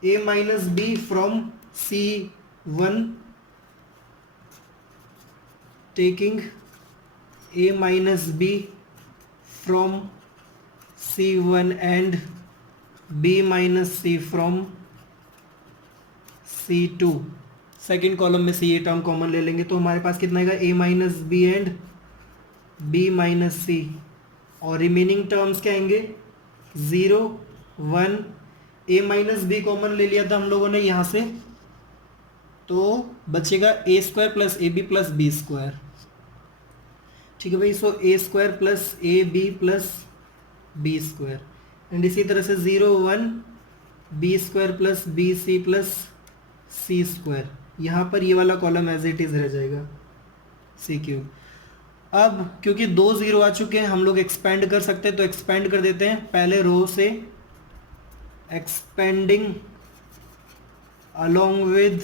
a minus b from C1, taking a minus b from C1 and b minus c from C2, second column में से ये टर्म कॉमन ले लेंगे, तो हमारे पास कितना आएगा a minus b and b minus c और रिमेनिंग टर्म्स क्या आएंगे 0 1, a माइनस बी कॉमन ले लिया था हम लोगों ने यहाँ से, तो बचेगा a square plus a b plus b square. ठीक है भाई, so a square plus a b plus b square, and इसी तरह से 0 1 b square plus b c plus c square, यहाँ पर ये वाला कॉलम एज इट इज़ रह जाएगा सी क्यूब। अब क्योंकि 2 0 आ चुके हैं, हम लोग एक्सपेंड कर सकते हैं, तो एक्सपेंड कर देते हैं पहले रो से, एक्सपेंडिंग अलोंग विद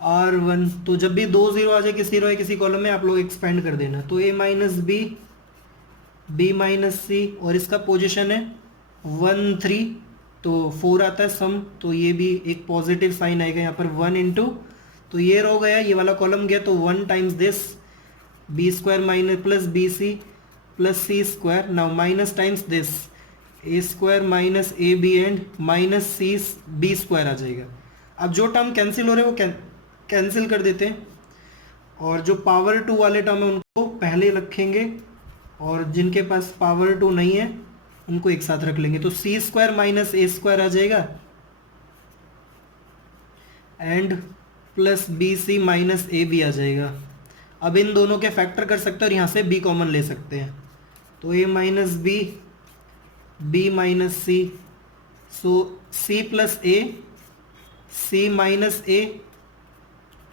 R1। तो जब भी 2 0 आ जाए किसी रो या किसी कॉलम में, आप लोग एक्सपेंड कर देना। तो a minus b minus c, और इसका पोजीशन है 1 3, तो 4 आता है सम, तो ये भी एक पॉजिटिव साइन आएगा यहाँ पर 1 इंटू, तो ये रो गया, ये वाला कॉलम गया, तो 1 times this b square minus plus b c plus c square, now minus times this a square minus a b and minus c b square आ जाएगा। अब जो टर्म कैंसिल हो रहे हैं वो कैंसिल कर देते हैं, और जो पावर 2 वाले टर्म है उनको पहले रखेंगे, और जिनके पास पावर 2 नहीं है उनको एक साथ रख लेंगे। तो c square minus a square आ जाएगा, and plus b c minus a b आ जाएगा। अब इन दोनों के फैक्टर कर सकते हैं और यहाँ से बी कॉमन ले सकते हैं, तो ए माइनस बी माइनस सी, सो सी प्लस ए, सी माइनस ए,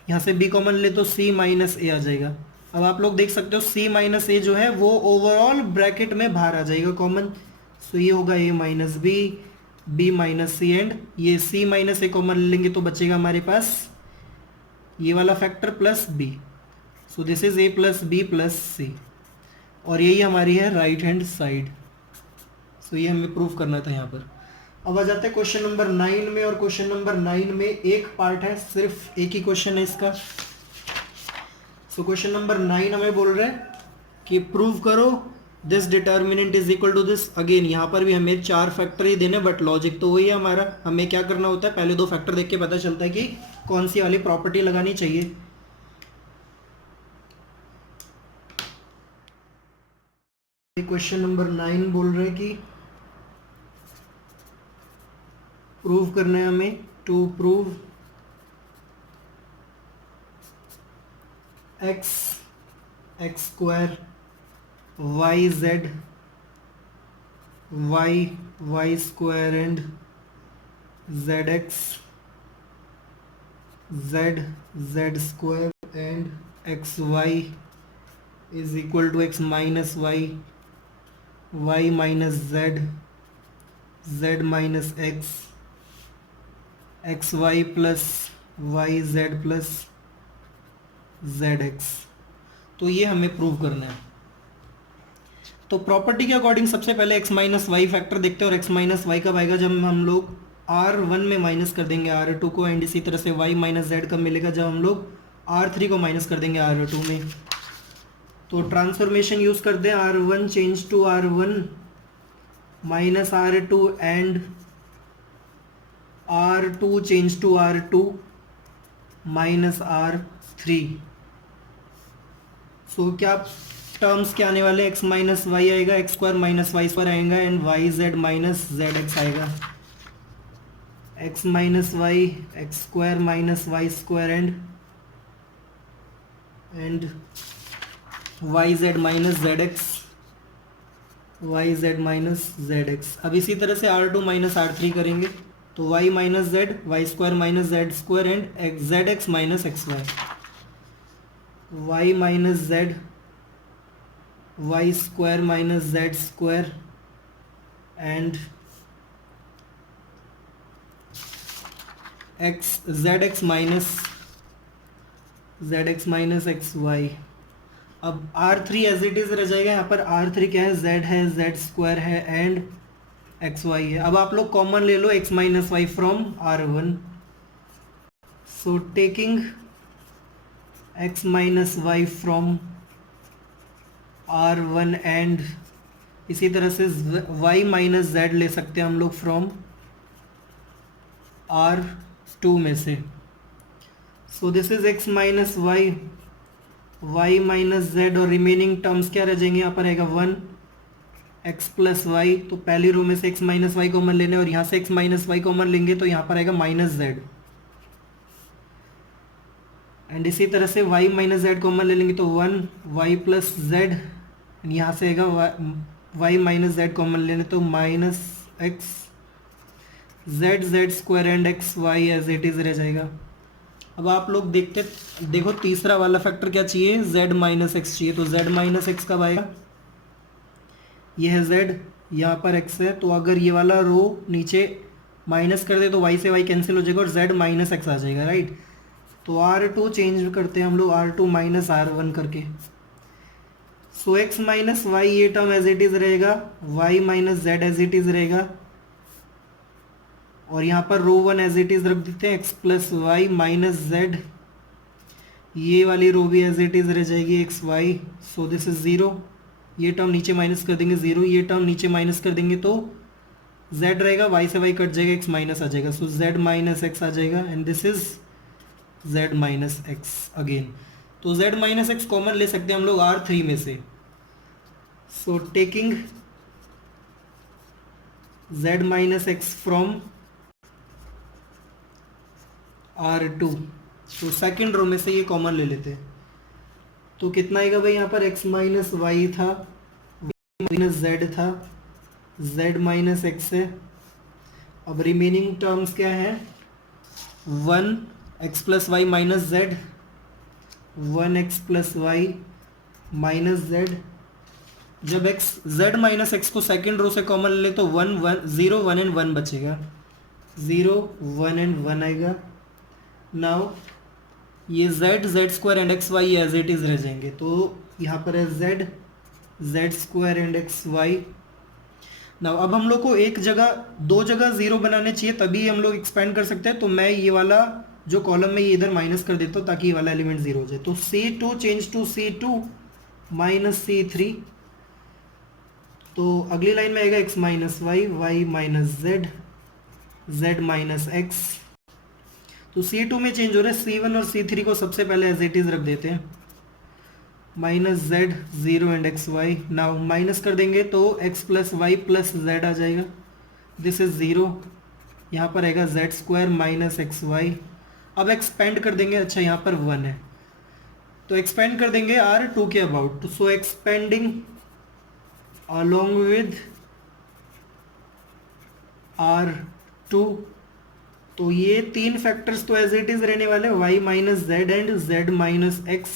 यहाँ से बी कॉमन ले तो सी माइनस ए आ जाएगा। अब आप लोग देख सकते हो सी माइनस ए जो है वो ओवरऑल ब्रैकेट में बाहर आ जाएगा कॉमन, सो ये होगा a minus b minus c, and ये सी माइनस ए कॉमन लेंगे तो बचेगा हमारे पास ये वाला factor plus b, so this is a plus b plus c, और यही हमारी है राइट हैंड साइड। सो ये हमें प्रूव करना था यहाँ पर। अब आ जाते हैं क्वेश्चन नंबर 9 में, और क्वेश्चन नंबर 9 में एक पार्ट है, सिर्फ एक ही क्वेश्चन है इसका। सो क्वेश्चन नंबर 9 हमें बोल रहे हैं कि प्रूव करो this determinant is equal to this. Again यहाँ पर भी हमें 4 फैक्टर ही देने, बट लॉजिक तो वही है हमारा। हमें क्या करना होता है, पहले 2 फैक्टर देख के पता चलता है कि कौन सी वाली प्रॉपर्टी लगानी चाहिए। क्वेश्चन नंबर 9 बोल रहे हैं कि प्रूव करना है हमें, to prove x square y square and z square and x y is equal to x minus y minus z minus x y plus y z plus z x. तो ये हमें प्रूव करना है। तो property के according सबसे पहले x minus Y factor देखते हैं, और एक्स माइनस वाई कब आएगा, जब हम लोग R1 में माइनस कर देंगे R2 को, एंड इसी तरह से y माइनस जेड कब मिलेगा, जब हम लोग R3 को माइनस कर देंगे R2 में। तो ट्रांसफॉर्मेशन यूज कर दें, R1 change to R1 minus R2 and R2 change to R2 minus R3। So क्या टर्म्स क्या आने वाले, एक्स माइनस वाई आएगा, x square minus y square आएगा, and y z minus z x आएगा। X minus y x square minus y square and y z minus z x, Y z minus z x. अब इसी तरह से R2 minus R3 करेंगे, तो y minus z y square minus z square and z x minus x y, y minus z y square minus z square and x z x minus x y. अब R3 as it is रह जाएगा, यहाँ पर R3 क्या है, z square है and x y है। अब आप लोग कॉमन ले लो x minus y from R1, so taking x minus y from R1 and इसी तरह से y माइनस जेड ले सकते हैं हम लोग फ्रॉम R2 में से। So this is x minus y y minus z और रिमेनिंग टर्म्स क्या रह जाएंगे, यहाँ पर रहेगा 1 एक्स प्लस वाई। तो पहली रो में से एक्स माइनस वाई कॉमन लेने और यहाँ से एक्स माइनस वाई कॉमन लेंगे तो यहाँ पर आएगा माइनस जेड। एंड इसी तरह से वाई माइनस जेड कॉमन ले लेंगे तो 1 वाई प्लस जेड। यहाँ से आएगा वाई माइनस जेड कॉमन लेने तो minus x z z square and x y as it is रह जाएगा। अब आप लोग देखो तीसरा वाला फैक्टर क्या चाहिए, z माइनस एक्स चाहिए। तो z माइनस एक्स कब आएगा, ये है z, यहाँ पर x है। तो अगर ये वाला रो नीचे माइनस कर दे तो y से y कैंसिल हो जाएगा और z माइनस एक्स आ जाएगा, राइट। तो R2 चेंज करते हैं हम लोग R2 माइनस R1 करके। सो x माइनस वाई ये टर्म एज इट इज़ रहेगा, y minus z as it is रहेगा और यहाँ पर रो 1 एज इट इज़ रख देते हैं, x plus y minus z. ये वाली रो भी एज इट इज़ रह जाएगी x y. So this is 0, ये टर्म नीचे माइनस कर देंगे 0, ये टर्म नीचे माइनस कर देंगे तो z रहेगा, y से y कट जाएगा, x माइनस आ जाएगा। सो z माइनस एक्स आ जाएगा and this is z minus x again. तो z माइनस एक्स कॉमन ले सकते हैं हम लोग R3 में से। So taking z minus x from R2, तो सेकेंड रो में से ये कॉमन ले लेते हैं। तो कितना आएगा भाई, यहाँ पर x माइनस वाई था, माइनस जेड था, z माइनस एक्स है। अब रिमेनिंग टर्म्स क्या है, 1 x plus y minus z, 1 x plus y minus z. जब x z माइनस एक्स को सेकेंड रो से कॉमन ले तो 1 1 0 1 एंड 1 बचेगा, 0 1 एंड 1 आएगा। नाउ ये z z square and x y as it is रह जाएंगे। तो यहाँ पर है z z square and x y. Now अब हम लोग को दो जगह जीरो बनाने चाहिए तभी हम लोग एक्सपेंड कर सकते हैं। तो मैं ये वाला जो कॉलम में ये इधर माइनस कर देता हूँ ताकि ये वाला एलिमेंट जीरो हो जाए। तो C2 change to C2 minus C3। तो अगली लाइन में आएगा x minus y, y minus z, z minus x. तो C2 में चेंज हो रहा है, C1 और C3 को सबसे पहले एज इट इज़ रख देते हैं, minus z 0 and x y. Now minus कर देंगे तो x plus y plus z आ जाएगा, दिस इज 0। यहाँ पर आएगा z square minus x y. अब एक्सपेंड कर देंगे, अच्छा यहाँ पर 1 है तो एक्सपेंड कर देंगे R2 के about. So expanding along with R2, तो ये तीन फैक्टर्स तो एज इट इज रहने वाले, y minus z and z minus x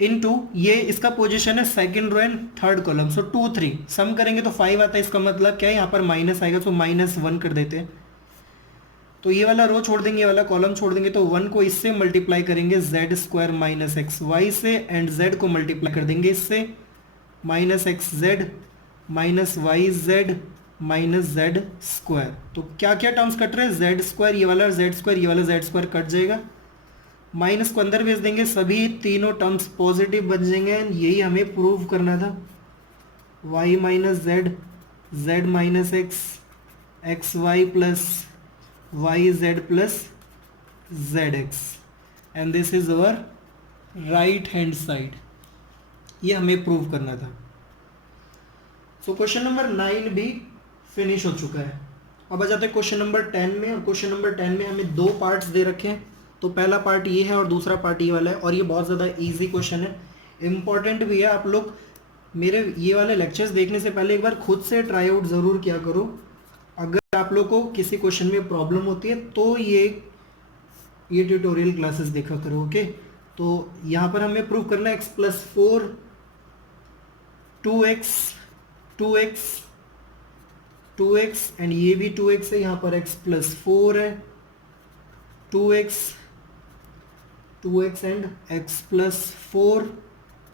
into ये इसका पोजीशन है second row and third column. So 2 3 sum करेंगे तो 5 आता है। इसका मतलब क्या है, यहाँ पर माइनस आएगा तो -1 कर देते हैं। तो ये वाला रो छोड़ देंगे, ये वाला कॉलम छोड़ देंगे। तो 1 को इससे मल्टीप्लाई करेंगे z square minus x y से एंड z को मल्टीप्लाई कर देंगे इससे, minus x z minus y z minus z square. तो क्या क्या टर्म्स कट रहे हैं, जेड स्क्वायर ये वाला जेड स्क्वायर ये वाला जेड स्क्वायर कट जाएगा, माइनस को अंदर भेज देंगे, सभी तीनों टर्म्स पॉजिटिव बन जाएंगे। यही हमें प्रूव करना था, y minus z z minus x x y plus y z plus z x and this is our right hand side. ये हमें प्रूव करना था। सो क्वेश्चन नंबर 9 भी फिनिश हो चुका है। अब आ जाते हैं क्वेश्चन नंबर 10 में। और क्वेश्चन नंबर 10 में हमें दो पार्ट्स दे रखे हैं। तो पहला पार्ट ये है और दूसरा पार्ट ये वाला है और ये बहुत ज़्यादा इजी क्वेश्चन है, इंपॉर्टेंट भी है। आप लोग मेरे ये वाले लेक्चर्स देखने से पहले एक बार खुद से ट्राई आउट ज़रूर किया करो। अगर आप लोग को किसी क्वेश्चन में प्रॉब्लम होती है तो ये ट्यूटोरियल क्लासेस देखा करो, ओके। तो यहाँ पर हमें प्रूव करना है x प्लस 4 2x एंड ये भी 2x है, यहाँ पर x प्लस 4 है, 2x एंड x प्लस 4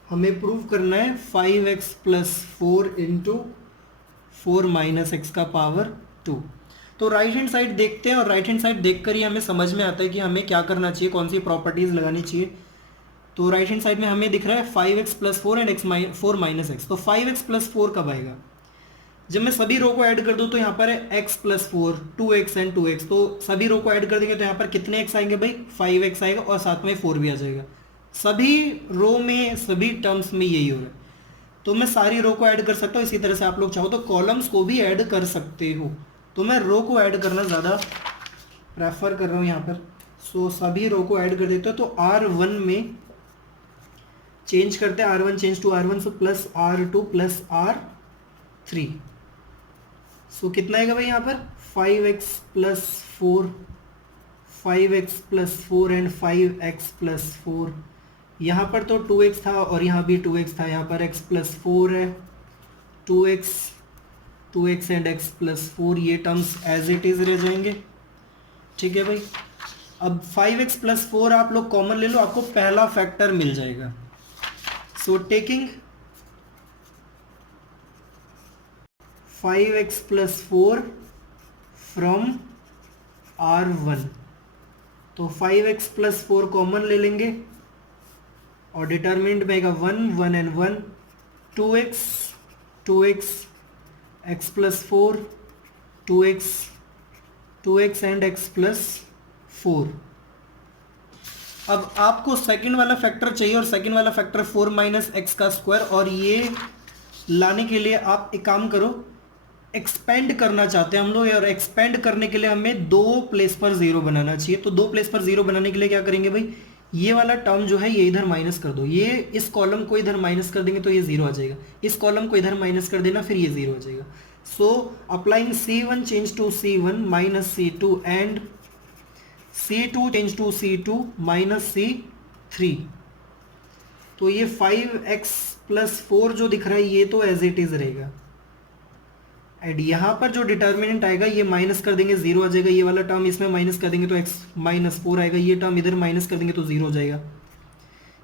हमें प्रूव करना है 5x plus 4 into 4 minus x का पावर 2। तो राइट हैंड साइड देखते हैं और राइट हैंड साइड देखकर ही हमें समझ में आता है कि हमें क्या करना चाहिए, कौन सी प्रॉपर्टीज लगानी चाहिए। तो राइट हैंड साइड में हमें दिख रहा है 5x plus 4 and 4 minus x. तो 5x प्लस 4 कब आएगा, जब मैं सभी रो को ऐड कर दूं तो यहाँ पर है x plus 4 2x and 2x। तो सभी रो को ऐड कर देंगे तो यहाँ पर कितने x आएंगे भाई, 5x आएगा और साथ में 4 भी आ जाएगा। सभी रो में सभी टर्म्स में यही हो रहा है। तो मैं सारी रो को ऐड कर सकता हूँ, इसी तरह से आप लोग चाहो तो कॉलम्स को भी ऐड कर सकते हो। तो मैं रो को ऐड करना ज़्यादा प्रेफर कर रहा हूँ यहाँ पर। सो सभी रो को ऐड कर देते हो, तो R1 में चेंज करते हैं, R1 change to R1, so plus R2 plus R3। So कितना आएगा भाई यहाँ पर 5x plus 4, 5x plus 4 and 5x plus 4। यहाँ पर तो 2x था और यहाँ भी 2x था, यहाँ पर x प्लस 4 है, 2x 2x and x plus 4, ये टर्म्स एज इट इज़ रह जाएंगे। ठीक है भाई, अब 5x प्लस 4 आप लोग कॉमन ले लो, आपको पहला फैक्टर मिल जाएगा। So taking 5x plus 4 from R1, तो 5x प्लस 4 कॉमन ले लेंगे और डिटर्मिनेंट में आएगा 1 1 and 1, 2x 2x x plus 4, 2x 2x and x plus 4। अब आपको सेकंड वाला फैक्टर चाहिए और सेकंड वाला फैक्टर 4 माइनस एक्स का स्क्वायर, और ये लाने के लिए आप एक काम करो, एक्सपेंड करना चाहते हैं हम लोग, और एक्सपेंड करने के लिए हमें दो प्लेस पर जीरो बनाना चाहिए। तो दो प्लेस पर जीरो बनाने के लिए क्या करेंगे भाई, ये वाला टर्म जो है ये इधर माइनस कर दो, ये इस कॉलम को इधर माइनस कर देंगे तो ये जीरो आ जाएगा, इस कॉलम को इधर माइनस कर देना फिर ये जीरो आ जाएगा। So applying C1 change to C1 minus C2 and C2 change to C2 minus C3। तो ये 5x प्लस 4 जो दिख रहा है ये तो एज इट इज रहेगा, एंड यहाँ पर जो डिटर्मिनेंट आएगा ये माइनस कर देंगे, जीरो आ जाएगा, ये वाला टर्म इसमें माइनस कर देंगे तो x माइनस 4 आएगा, ये टर्म इधर माइनस कर देंगे तो जीरो हो जाएगा,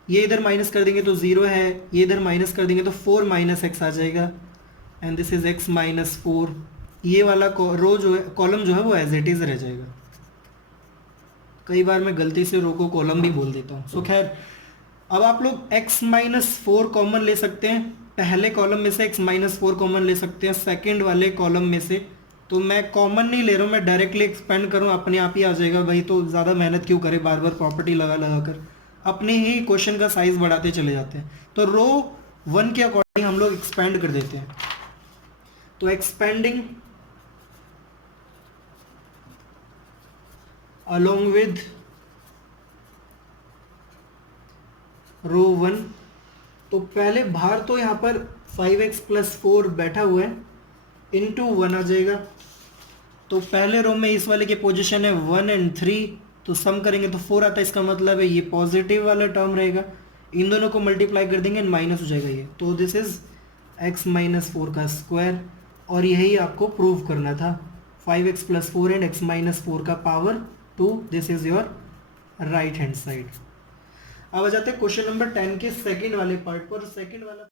ये इधर माइनस कर देंगे तो जीरो है, ये इधर माइनस कर देंगे तो 4 माइनस एक्स आ जाएगा, and this is x minus 4। ये वाला रो जो है, कॉलम जो है वो एज इट इज रह जाएगा। कई बार मैं गलती से रो को कॉलम भी बोल देता हूँ। सो खैर, अब आप लोग x माइनस 4 कॉमन ले सकते हैं, पहले कॉलम में से x माइनस 4 कॉमन ले सकते हैं सेकंड वाले कॉलम में से। तो मैं कॉमन नहीं ले रहा हूँ, मैं डायरेक्टली एक्सपेंड करूँ, अपने आप ही आ जाएगा भाई, तो ज़्यादा मेहनत क्यों करें बार बार प्रॉपर्टी लगा लगा कर, अपने ही क्वेश्चन का साइज बढ़ाते चले जाते हैं। तो रो 1 के अकॉर्डिंग हम लोग एक्सपेंड कर देते हैं। तो एक्सपेंडिंग अलोंग विद रो 1, तो पहले बाहर तो यहाँ पर 5x प्लस 4 बैठा हुआ है, इंटू 1 आ जाएगा। तो पहले रो में इस वाले की पोजीशन है 1 एंड 3, तो सम करेंगे तो 4 आता है, इसका मतलब है ये पॉजिटिव वाला टर्म रहेगा, इन दोनों को मल्टीप्लाई कर देंगे एंड माइनस हो जाएगा ये, तो दिस इज x माइनस 4 का स्क्वायर, और यही आपको प्रूव करना था, 5x plus 4 and x minus 4 का power 2, this is your right hand side. अब आ जाते हैं क्वेश्चन नंबर 10 के सेकंड वाले पार्ट पर। सेकंड वाला